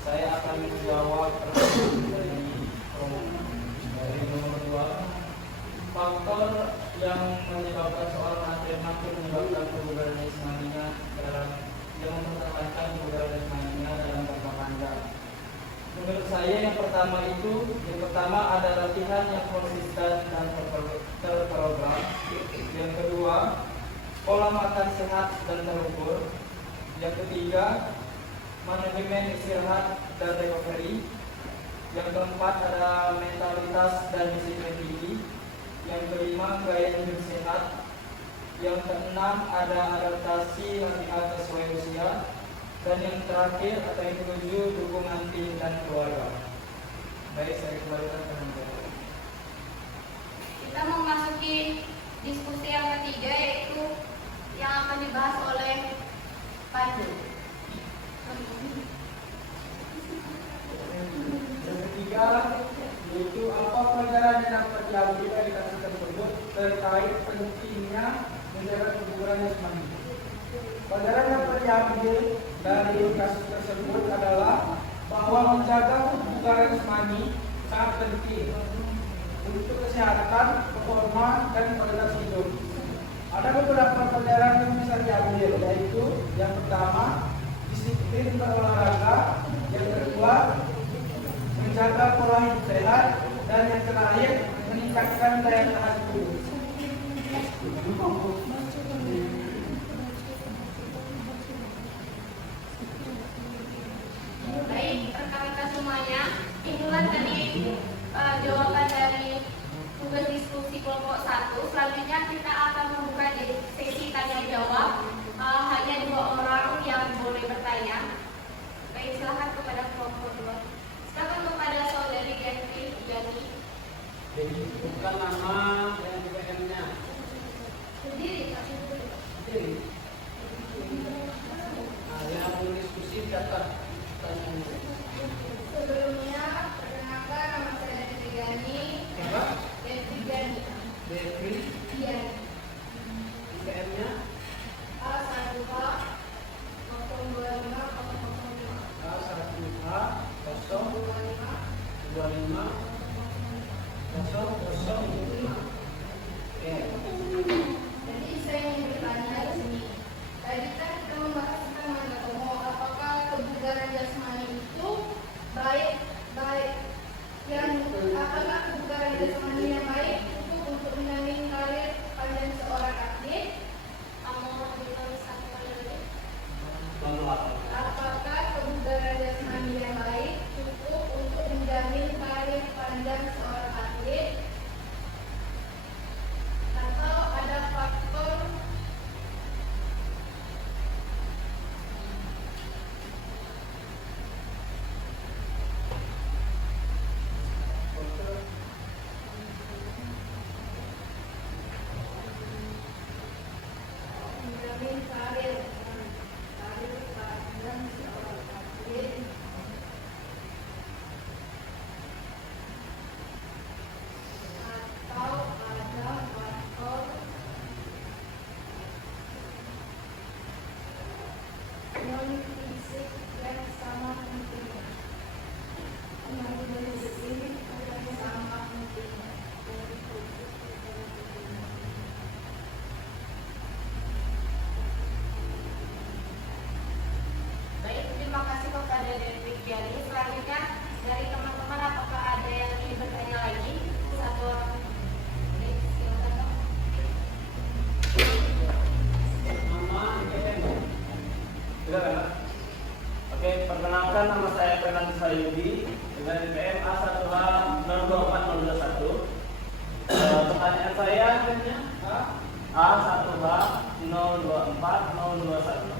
Saya akan menjawab pertanyaan dari nomor 2. Faktor yang menyebabkan seorang atlet mampu menyebabkan kebugaran jasmaninya yang mempertahankan kebugaran jasmaninya dalam jangka panjang. Menurut saya yang pertama ada latihan yang konsisten dan terprogram. Yang kedua, pola makan sehat dan terukur. Yang ketiga, manajemen istirahat dan recovery. Yang keempat ada mentalitas dan disiplin tinggi. Yang kelima, gaya hidup sehat. Yang keenam ada adaptasi latihan sesuai usia. Dan yang terakhir atau yang ketujuh, dukungan tim dan keluarga. Baik, saya kembalikan ke Anda. Kita memasuki diskusi yang ketiga, yaitu yang akan dibahas oleh Pandu. Yang ketiga, yaitu apa pelajaran yang dapat diambil dari kasus tersebut terkait pentingnya menjaga kebugaran jasmani. Pelajaran yang dapat diambil dari kasus tersebut adalah bahwa menjaga kebugaran jasmani sangat penting untuk kesehatan, performa, dan kualitas hidup. Ada beberapa pelajaran yang bisa diambil, yaitu yang pertama, disiplin berolahraga. Yang kedua, menjaga pola hidup sehat. Dan yang terakhir, meningkatkan daya tahan tubuh. Baik, rekan-rekan semuanya, itulah tadi jawaban dari tugas diskusi kelompok 1. Selanjutnya kita akan membuka sesi tanya jawab. Hanya 2 orang yang boleh bertanya. Baik, silakan kepada kelompok 2. Silakan kepada saudari Gentri Yani. Bukan nama yang BPM-nya. Sendiri. Sendiri. Nah, yang mau diskusi catat tanya. Jadi saya ingin bertanya di sini. Tadi kan kita membahas tentang Nagatomo, apakah kebugaran jasmani itu baik yang apakah kebugaran jasmani yang baik cukup untuk menjamin karir panjang seorang atlet? Apakah kebugaran jasmani yang baik cukup untuk menjamin karir panjang seorang atlet? Atau ada faktor menjamin karir panjang seorang atlet? Atau ada faktor non fisik yang sama pentingnya? Yang sama pentingnya. Baik, terima kasih kepada Dewi Giani. Selanjutnya dari teman-teman, apakah ada yang ingin bertanya lagi? Satu orang. Oke, silakan, Pak. Oke, perkenalkan nama saya Fernando Sayudi dengan NPM A1H024021. Pertanyaan saya A1H024021.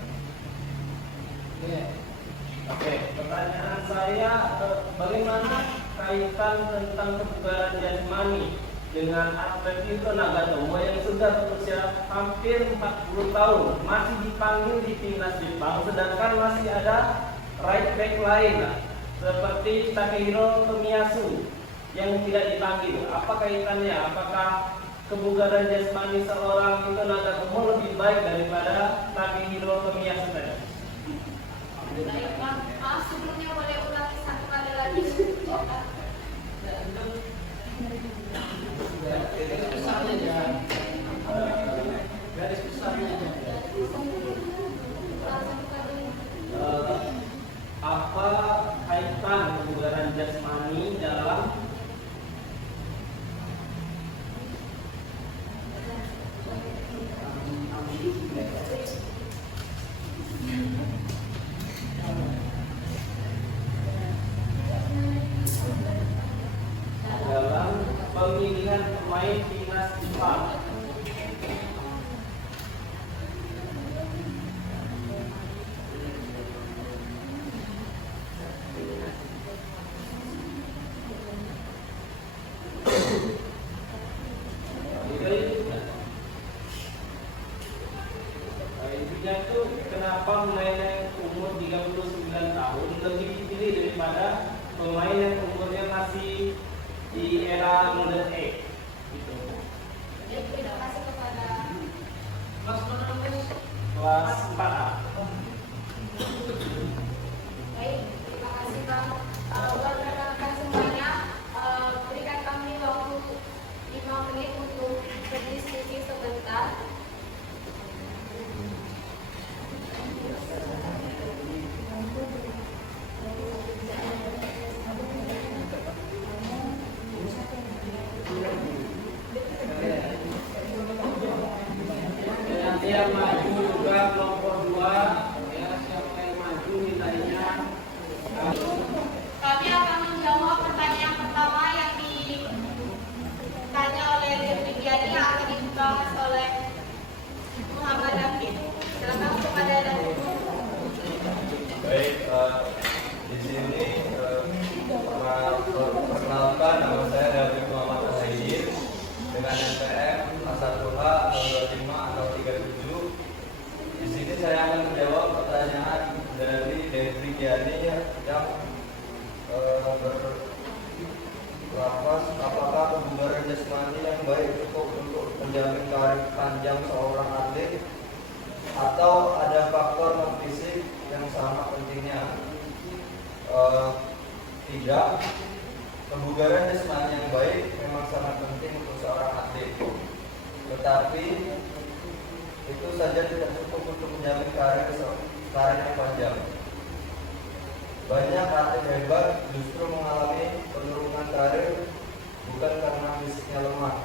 Oke, pertanyaan saya, bagaimana kaitan tentang kebugaran jasmani dengan aspek itu Nagatomo yang sudah berusia hampir 40 tahun masih dipanggil di timnas Jepang, sedangkan masih ada right back lain seperti Takehiro Tomiyasu yang tidak dipanggil. Apa kaitannya? Apakah kebugaran jasmani seorang itu Nagatomo lebih baik daripada Takehiro Tomiyasu tadi? Baik, Pak. Sebelumnya boleh ulangi satu kali lagi. Garis besarnya aja. Apa kaitan kebugaran jasmani dalam pemilihan pemain timnas Jepang? Intinya itu kenapa pemain yang umur 39 tahun lebih dipilih daripada pemain yang umurnya masih di era Golden Age gitu. Ya, terima kasih kepada Kelas 4A. Baik, terima kasih Bang. Buat rekan-rekan semuanya, berikan kami waktu 5 menit untuk berdiskusi sebentar. Nanti yang maju juga kelompok 2 ya, siapa yang maju ditanya. Kami akan menjawab pertanyaan pertama yang ditanya oleh Dewi Giani yang akan dibahas oleh Muhammad David. Silakan kepada David. Baik, di sini perkenalkan nama saya David Muhammad Al-Hayir dengan NPM A1H025-037. Di sini saya akan menjawab pertanyaan dari Devi Giani yang berlapas apakah kebugaran jasmani yang baik cukup untuk menjamin karir panjang seorang atlet atau ada faktor non fisik yang sama pentingnya? Tidak. Kebugaran jasmani yang baik memang sangat penting untuk seorang atlet. Tetapi itu saja tidak cukup untuk menjamin karir yang panjang. Banyak atlet hebat justru mengalami penurunan karir bukan karena fisiknya lemah,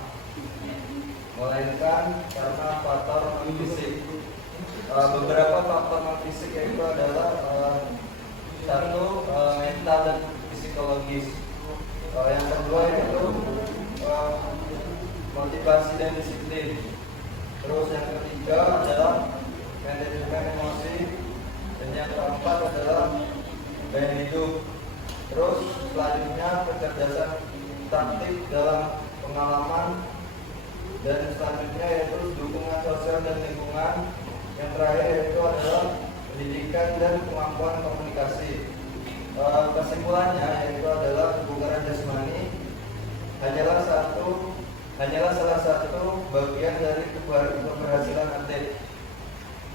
melainkan karena faktor non-fisik. Beberapa faktor non-fisik itu adalah satu, mental dan psikologis. Yang kedua itu motivasi dan disiplin. Terus yang ketiga adalah manajemen emosi, dan yang keempat adalah gaya hidup. Terus selanjutnya kecerdasan taktik dalam pengalaman, dan selanjutnya yaitu dukungan sosial dan lingkungan. Yang terakhir yaitu adalah pendidikan dan kemampuan komunikasi. Kesimpulannya yaitu adalah kebugaran jasmani hanyalah salah satu bagian dari keberhasilan atlet.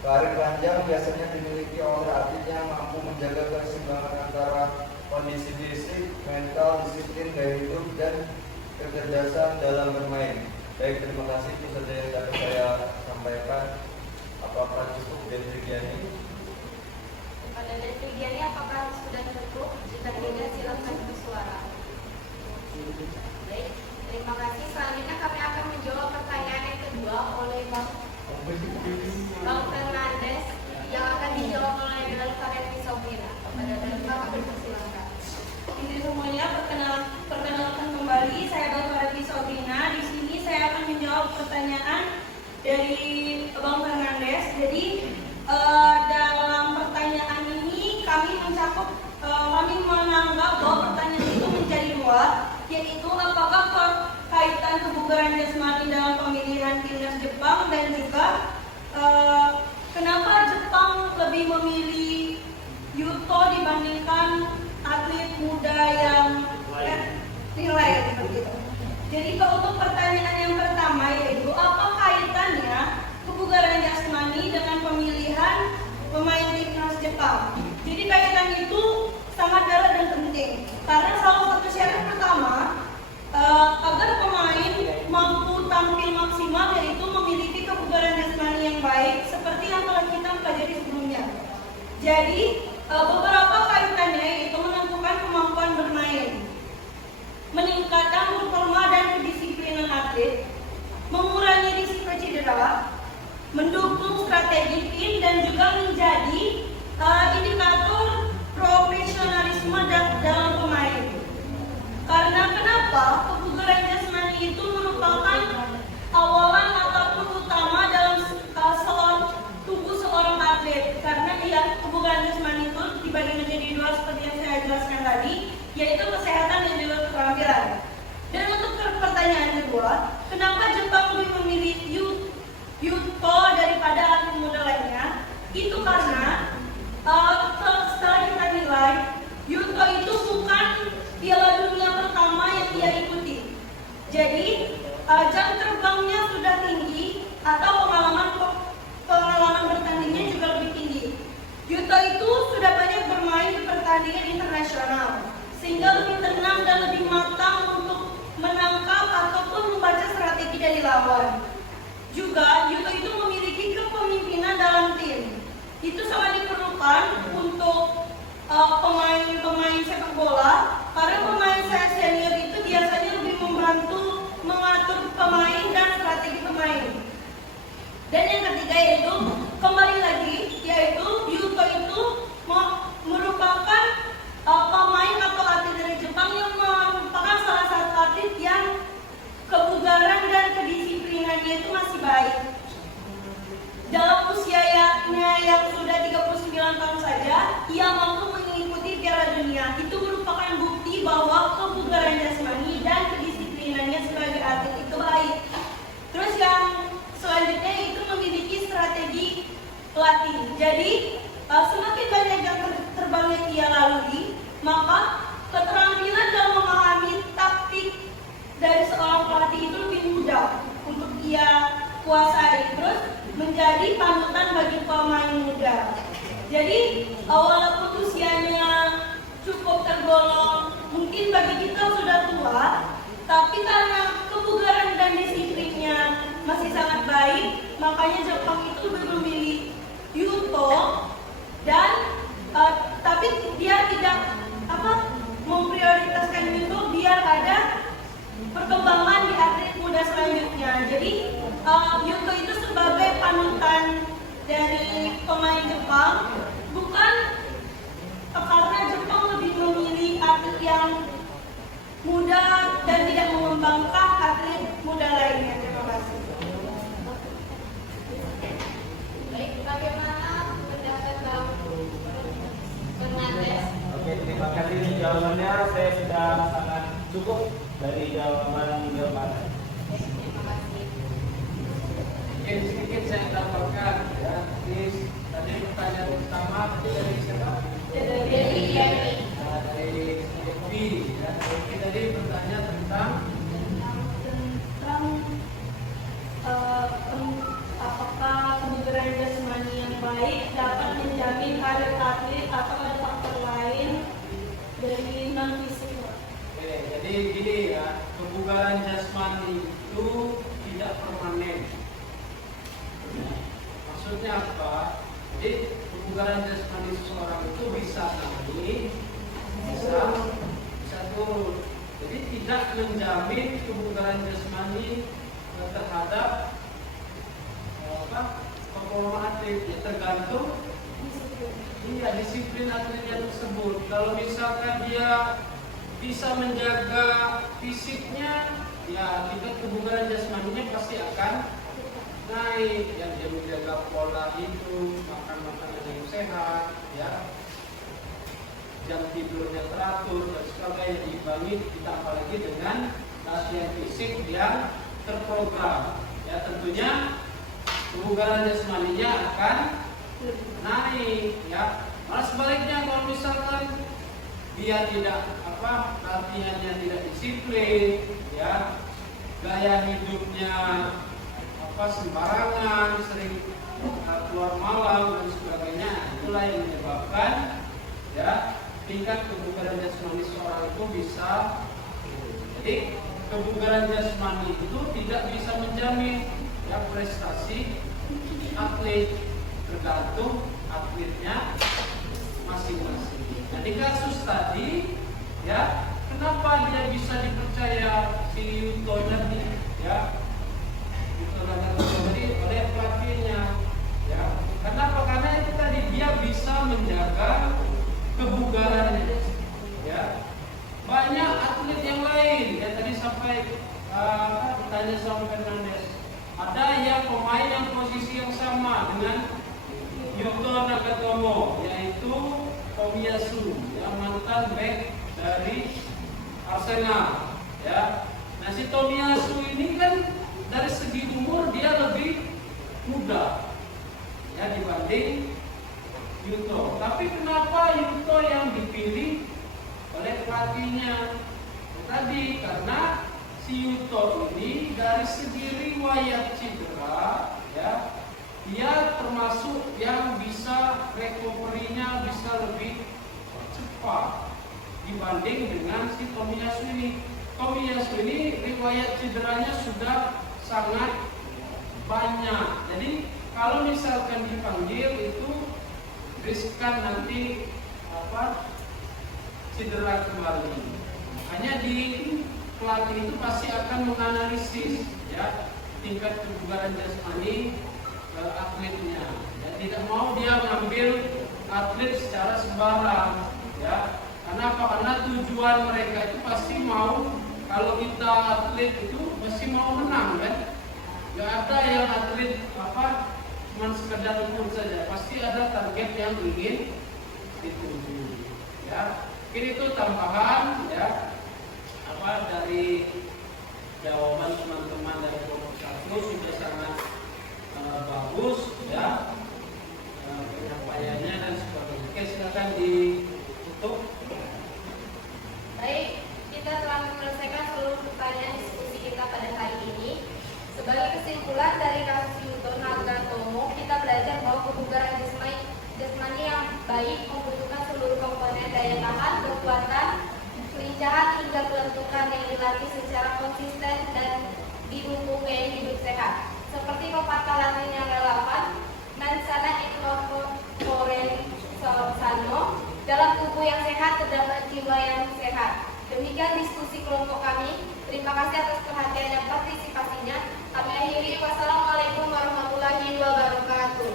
Karir panjang biasanya dimiliki oleh atlet yang mampu menjaga keseimbangan antara kondisi fisik, mental, disiplin, gaya hidup, dan kecerdasan dalam bermain. Baik, terima kasih. Itu saja yang dapat saya sampaikan. Apakah cukup dari Vigiani? Pada dari Vigiani, apakah sudah cukup? Jika tidak, silakan bersuara. Baik, terima kasih. Selanjutnya kami akan menjawab pertanyaan yang kedua oleh Bang Fernandes, yang akan dijawab oleh Dalukarevi Sabrina. Pada Dalukarevi, bersilakan. Ini semuanya perkenalkan kembali, saya Dalukarevi Sabrina. Di sini saya akan menjawab pertanyaan dari Bang Fernandes. Jadi dalam pertanyaan ini kami menganggap bahwa pertanyaan itu menjadi dua, yaitu apakah kaitan kebugaran jasmani dalam pemilihan timnas Jepang, dan juga kenapa Jepang lebih memilih Yuto dibandingkan atlet muda yang nilai seperti itu. Jadi untuk pertanyaan yang pertama, yaitu apa kaitannya kebugaran jasmani dengan pemilihan pemain timnas Jepang? Jadi kaitan itu sangat dalam dan penting, karena salah satu syarat pertama agar pemain mampu tampil maksimal yaitu memiliki kebugaran jasmani yang baik, seperti yang telah kita pelajari sebelumnya. Jadi beberapa kaitannya yaitu menentukan kemampuan bermain, meningkatkan performa dan kedisiplinan atlet, mengurangi risiko cedera, mendukung strategi tim, dan juga menjadi indikator profesionalisme dalam pemain. Karena kenapa kebugaran jasmani itu merupakan awalan ataupun utama dalam tubuh seorang atlet. Karena kebugaran jasmani itu dibagi menjadi dua seperti yang saya jelaskan tadi, yaitu kesehatan dan juga keterampilan. Dan untuk pertanyaan kedua, kenapa Jepang lebih memilih Yuto daripada atlet muda lainnya? Itu karena setelah kita nilai, Yuto itu bukan Piala Dunia pertama yang dia ikuti. Jadi jam terbangnya sudah tinggi atau pengalaman bertandingnya juga lebih tinggi. Yuto itu sudah banyak bermain di pertandingan internasional, sehingga lebih tenang dan lebih matang untuk menangkap ataupun membaca strategi dari lawan. Juga Yuto itu memiliki kepemimpinan dalam tim. Itu sangat diperlukan untuk pemain sepak bola, karena pemain senior itu biasanya lebih membantu mengatur pemain dan strategi pemain. Dan yang ketiga yaitu kembali lagi, yaitu Yuto itu merupakan pemain atau atlet dari Jepang yang merupakan salah satu atlet yang kebugaran dan kedisiplinannya itu masih baik. Dalam usianya yang sudah 39 tahun saja, ia mampu mengikuti Piala Dunia. Itu merupakan bukti bahwa kebugaran jasmani dan kedisiplinannya sebagai atlet itu baik. Terus yang selanjutnya itu memiliki strategi pelatih. Jadi semakin banyak jam terbang yang ia lalui, maka keterampilan dalam memahami taktik dari seorang pelatih itu lebih mudah untuk ia kuasai. Terus menjadi panutan bagi pemain muda. Jadi walaupun usianya cukup tergolong mungkin bagi kita sudah Tapi karena kebugaran dan disiplinnya masih sangat baik, makanya Jepang itu memilih Yuto dan tapi dia tidak memprioritaskan Yuto biar ada perkembangan di atlet muda selanjutnya. Jadi Yuto itu sebagai panutan dari pemain Jepang, bukan karena Jepang lebih memilih atlet yang muda dan tidak mengembangkan atlet muda lainnya. Terima kasih. Baik, bagaimana pendapat Bang Fernandes? Oke, terima kasih jawabannya. Saya sudah sangat cukup dari jawaban Bapak. Terima kasih. Oke, sedikit saya tambahkan ya. Tadi pertanyaan pertama dari siapa? Dari Yemi. Dari Yopi ya. Yopi tadi bertanya tentang Apakah kebugaran jasmani yang baik dapat menjamin karir atlet atau ada faktor lain dari non fisik? Oke, jadi gini ya, kebugaran jasmani itu tidak permanen. Maksudnya apa? Jadi kebugaran jasmani seseorang itu bisa naik, bisa turun. Jadi tidak menjamin kebugaran jasmani terhadap performa atlet, ya tergantung disiplin atletnya tersebut. Kalau misalkan dia bisa menjaga fisiknya, ya tingkat kebugaran jasmaninya pasti akan naik. Ya, dia menjaga pola hidup, makan makanan yang sehat, ya jam tidurnya teratur dan sebagainya, diimbangi ditambah lagi dengan latihan fisik yang terprogram. Ya tentunya kebugaran jasmaninya akan naik. Ya, malah sebaliknya kalau misalkan dia tidak latihannya tidak disiplin, ya gaya hidupnya sembarangan, sering keluar malam dan sebagainya, itulah yang menyebabkan ya tingkat kebugaran jasmani seorang itu bisa. Jadi kebugaran jasmani itu tidak bisa menjamin ya prestasi atlet, tergantung atletnya masing-masing. Nah di kasus tadi ya, kenapa dia bisa dipercaya si Yuto tadi ya, Yuto tadi oleh pelatihnya ya? Kenapa? Karena itu tadi dia bisa menjaga kebugarannya ya. Banyak atlet yang lain ya, tadi sampai bertanya sama Fernandes, ada yang pemain yang posisi yang sama dengan Yuto Nagatomo, yaitu Tomiyasu yang mantan back dari Arsenal ya. Nah si Tomiyasu ini kan dari segi umur dia lebih muda ya dibanding Yuto. Tapi kenapa Yuto yang dipilih oleh pelatihnya? Tadi karena si Yuto ini dari segi riwayat cedera ya, dia termasuk yang bisa recovery-nya bisa lebih cepat dibanding dengan si Tomiyasu ini. Tomiyasu ini riwayat cederanya sudah sangat banyak. Jadi kalau misalkan dipanggil itu riskan nanti cedera kembali. Hanya di pelatih itu pasti akan menganalisis ya tingkat kebugaran jasmani atletnya. Ya, tidak mau dia mengambil atlet secara sembarang ya. Kenapa? Karena tujuan mereka itu pasti mau, kalau kita atlet itu pasti mau menang kan. Gak ada yang atlet cuma sekedar ikut saja, pasti ada target yang ingin dituju ya. Mungkin itu tambahan ya dari jawaban teman-teman dari kelompok 1 sudah sangat bagus ya penyampaiannya dan sebagainya. Oke, silakan ditutup. Baik, kita telah menyelesaikan seluruh pertanyaan diskusi kita pada hari ini. Sebagai kesimpulan dari kasus Yuto Nagatomo, kita belajar bahwa kebugaran jasmani yang baik membutuhkan seluruh komponen daya tahan, kekuatan, lincah hingga kelentukan yang dilatih secara konsisten dan didukung gaya hidup sehat. Seperti pepatah Latin yang relevan, mens sana in corpore sano, dalam tubuh yang sehat terdapat jiwa yang sehat. Demikian diskusi kelompok kami. Terima kasih atas perhatian dan partisipasinya. Kami akhiri. Wassalamualaikum warahmatullahi wabarakatuh.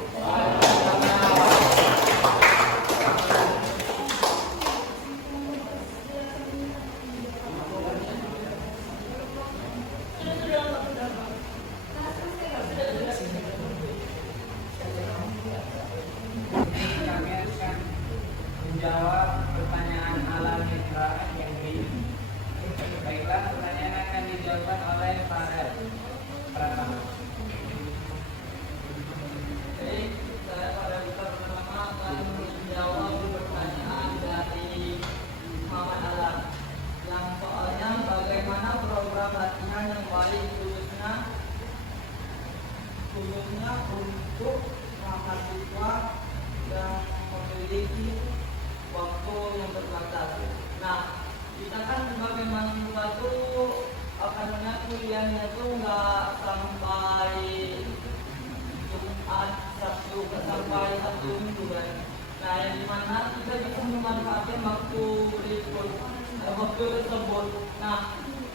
Kami akan menjawab pertanyaan ala mitra yang ini. Baiklah, pertanyaan akan dijawab oleh Farel Pratama. Jadi saya pada pertama akan menjawab pertanyaan dari Muhammad Alam yang soalnya bagaimana program latihan yang baik khususnya untuk mahasiswa yang memiliki waktu yang terbatas. Nah, kita kan sebagai mahasiswa tuh akannya kuliahnya tuh nggak sampai Jumat, Sabtu, nggak sampai Sabtu Minggu kan. Nah, yang dimana kita bisa memanfaatkan waktu tersebut. Nah,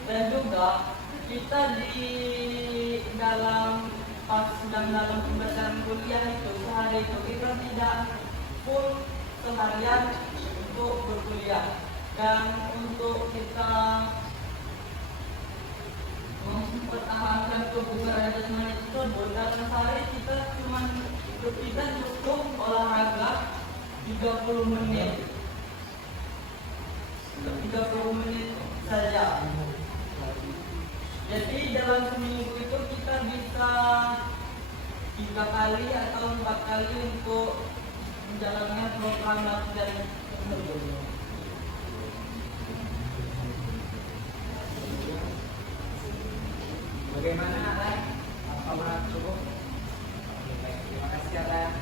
dan juga kita di dalam sedang dalam pembelajaran kuliah itu sehari itu kita tidak full seharian untuk berkuliah, dan untuk kita mempertahankan kebugaran jasmani tersebut dalam sehari kita cukup olahraga 30 menit saja. Jadi dalam seminggu itu kita bisa 3 kali atau 4 kali untuk menjalankan program latihan tersebut. Bagaimana Alan? Apakah cukup? Oke, baik. Terima kasih Alan.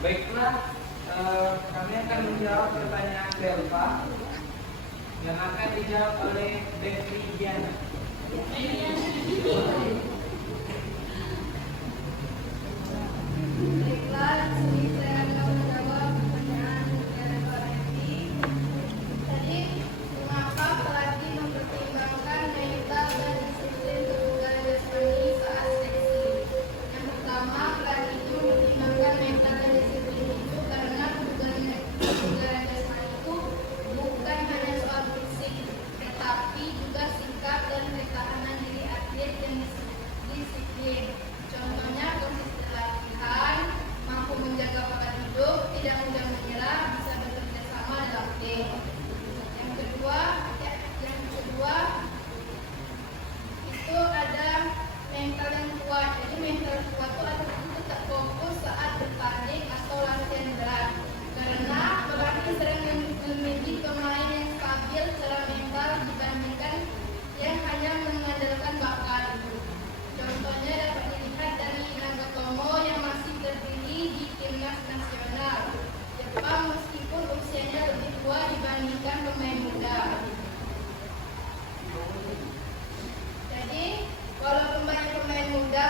Baiklah, kami akan menjawab pertanyaan Delva yang akan dijawab oleh Betri Diana. Baiklah, di sini saya akan menjawab pertanyaan dari Pak Refli. Tadi, mengapa pelatih mempertimbangkan mental dan disiplin kebugaran jasmani saat seleksi? Yang pertama, pelatih itu mempertimbangkan mental dan disiplin itu karena kebugaran jasmani itu bukan hanya soal fisik, tetapi juga sikap dan ketahanan diri atlet yang disiplin. Contohnya konsisten latihan, mampu menjaga pola hidup, tidak mudah menyerah, bisa bekerja sama dalam tim. Yang kedua itu ada mental yang kuat. Jadi mental kuat itu adalah tetap fokus saat bertanding atau latihan berat. Karena pelatih sering memiliki pemain yang stabil secara mental dibandingkan yang hanya mengandalkan bakat. Contohnya dapat dilihat dari Nagatomo yang masih terdiri di timnas nasional Jepang meskipun usianya lebih tua dibandingkan pemain muda. Jadi, walaupun banyak pemain muda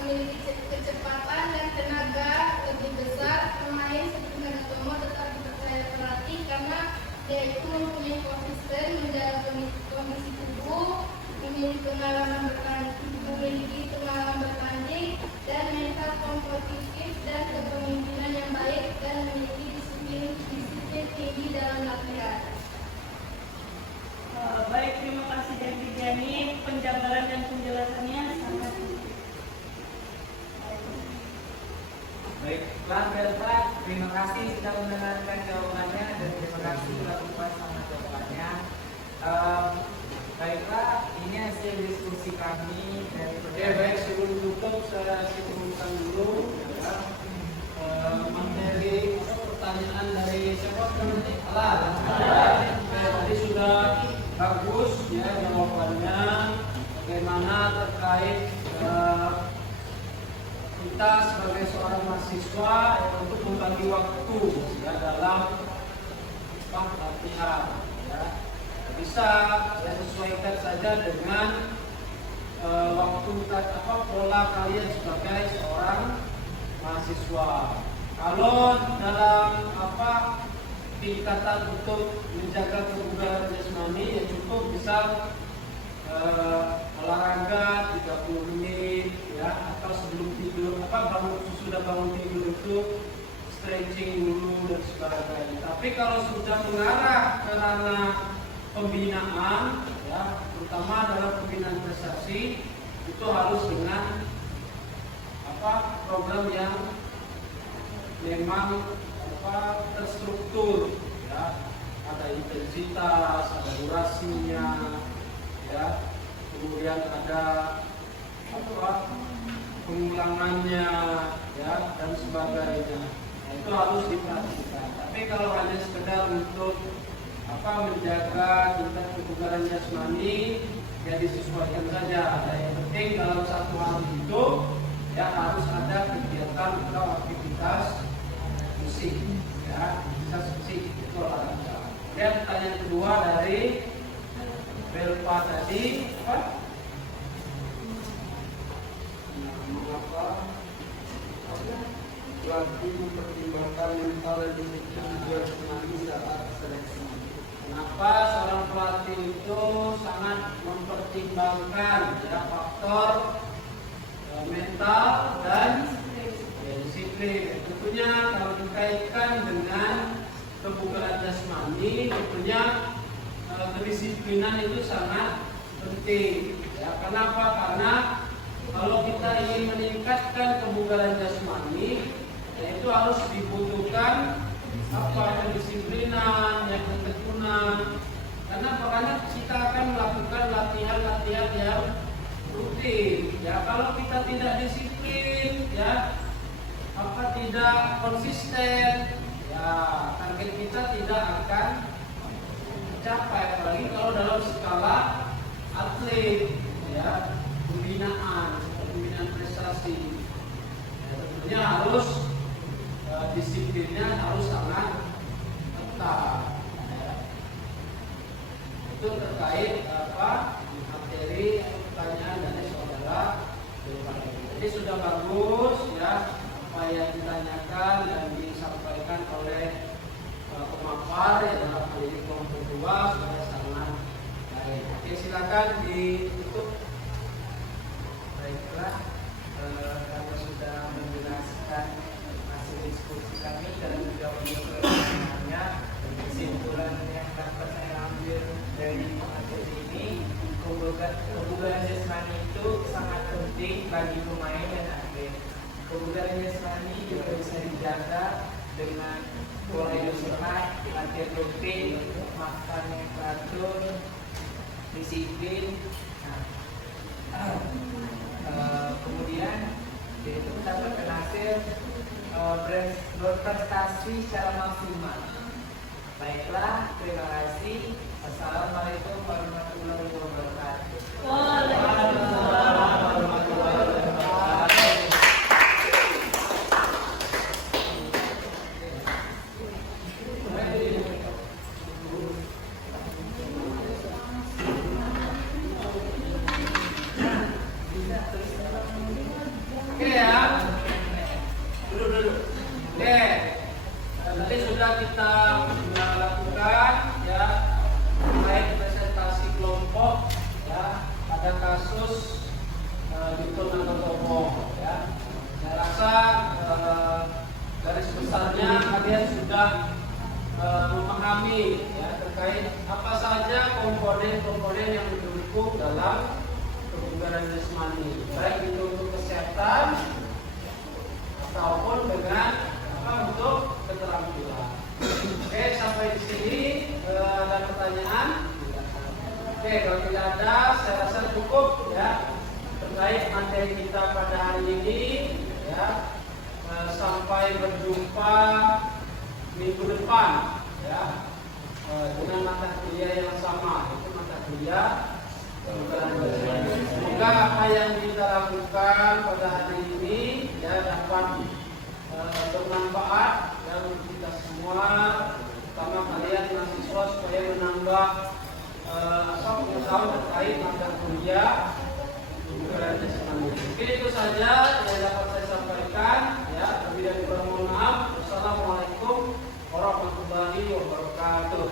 memiliki kecepatan dan tenaga lebih besar, pemain seperti Nagatomo tetap dipercaya pelatih karena dia itu mempunyai konsisten menjaga kondisi tubuh, memiliki pengalaman bertanding, dan mental kompetitif dan kepemimpinan yang baik, dan memiliki disiplin tinggi dalam latihan. terima kasih sudah mendengarkan jawabannya dan terima kasih Mbak Ipa sama jawabannya. Baiklah, ini hasil diskusi kami dari Baik, sebelum tutup saya umumkan dulu ya, materi pertanyaan dari siapa namanya? Alan. Tadi sudah bagus ya jawabannya, bagaimana terkait kita sebagai seorang mahasiswa untuk membagi waktu ya dalam latihan ya. Bisa ya, sesuaikan saja dengan waktu pola kalian sebagai seorang mahasiswa. Kalau dalam tingkatan untuk menjaga kebugaran jasmani ya cukup bisa olahraga 30 menit ya, atau sebelum tidur sudah bangun tidur itu stretching dulu dan sebagainya. Tapi kalau sudah mengarah ke ranah pembinaan ya, terutama dalam pembinaan prestasi, itu harus dengan program yang memang terstruktur ya, ada intensitas, ada durasinya ya, kemudian ada pengulangannya ya, dan sebagainya. Nah, itu harus diperhatikan. Tapi kalau hanya sekedar untuk menjaga tingkat kebugaran jasmani ya disesuaikan saja. Yang penting dalam satu hari itu ya harus ada kegiatan atau aktivitas fisik ya, aktivitas fisik itu olahraga. Kemudian pertanyaan kedua dari Belpa tadi mengapa pelatih mempertimbangkan mental dan disiplin jasmani saat seleksi? Kenapa seorang pelatih itu sangat mempertimbangkan ya, faktor mental dan disiplin? Tentunya kalau dikaitkan dengan kebugaran jasmani, tentunya kedisiplinan itu sangat penting. Ya, kenapa? Karena kalau kita ingin meningkatkan kebugaran jasmani, ya, itu harus dibutuhkan kedisiplinan, yang ketekunan. Karena kita akan melakukan latihan-latihan yang rutin. Ya, kalau kita tidak disiplin, ya, tidak konsisten, ya, target kita tidak akan tercapai. Apalagi kalau dalam skala atlet, ya, pembinaan prestasi. Ya, tentunya harus disiplinnya harus sangat ketat. Ya. Itu terkait materi pertanyaan dari saudara. Jadi sudah bagus ya apa yang ditanyakan dan disampaikan oleh pemapar ya, dalam hal ini kelompok 2 sudah sangat baik. Oke, silakan ditutup. Baiklah, kami sudah menjelaskan hasil diskusi kami dan juga untuk pertanyaannya. Kesimpulan yang dapat saya ambil dari materi ini, kebugaran jasmani itu sangat penting bagi pemain dan atlet. Kebugaran jasmani juga bisa dijaga dengan pola hidup sehat, latihan rutin, makan yang teratur, disiplin. Kemudian itu dapat berhasil berprestasi secara maksimal. Baiklah, terima kasih. Assalamualaikum warahmatullahi wabarakatuh. Waalaikumsalam warahmatullahi wabarakatuh. Oke ya, dulu. Oke, tadi sudah kita lakukan ya baik presentasi kelompok ya pada kasus Dikton Nagatomo ya. Saya rasa garis besarnya kalian sudah memahami ya terkait apa saja komponen-komponen yang mendukung dalam kebugaran jasmani, baik itu untuk kesehatan ataupun dengan untuk keterampilan. Oke, sampai di sini ada pertanyaan? Oke, kalau tidak ada, saya rasa cukup ya terkait materi kita pada hari ini ya. Sampai berjumpa minggu depan ya dengan mata kuliah yang sama, itu mata kuliah. Semoga apa yang kita lakukan pada hari ini ya dapat bermanfaat dan untuk kita semua, terutama kalian mahasiswa, supaya menambah pengetahuan terkait mata kuliah kebugaran jasmani. Mungkin itu saja yang dapat saya sampaikan ya. Lebih dan kurang mohon maaf. Wassalamualaikum warahmatullahi wabarakatuh.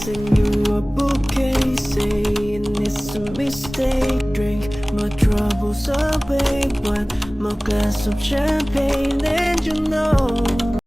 Send you a bouquet, saying it's a mistake. Drink my troubles away, one more glass of champagne, and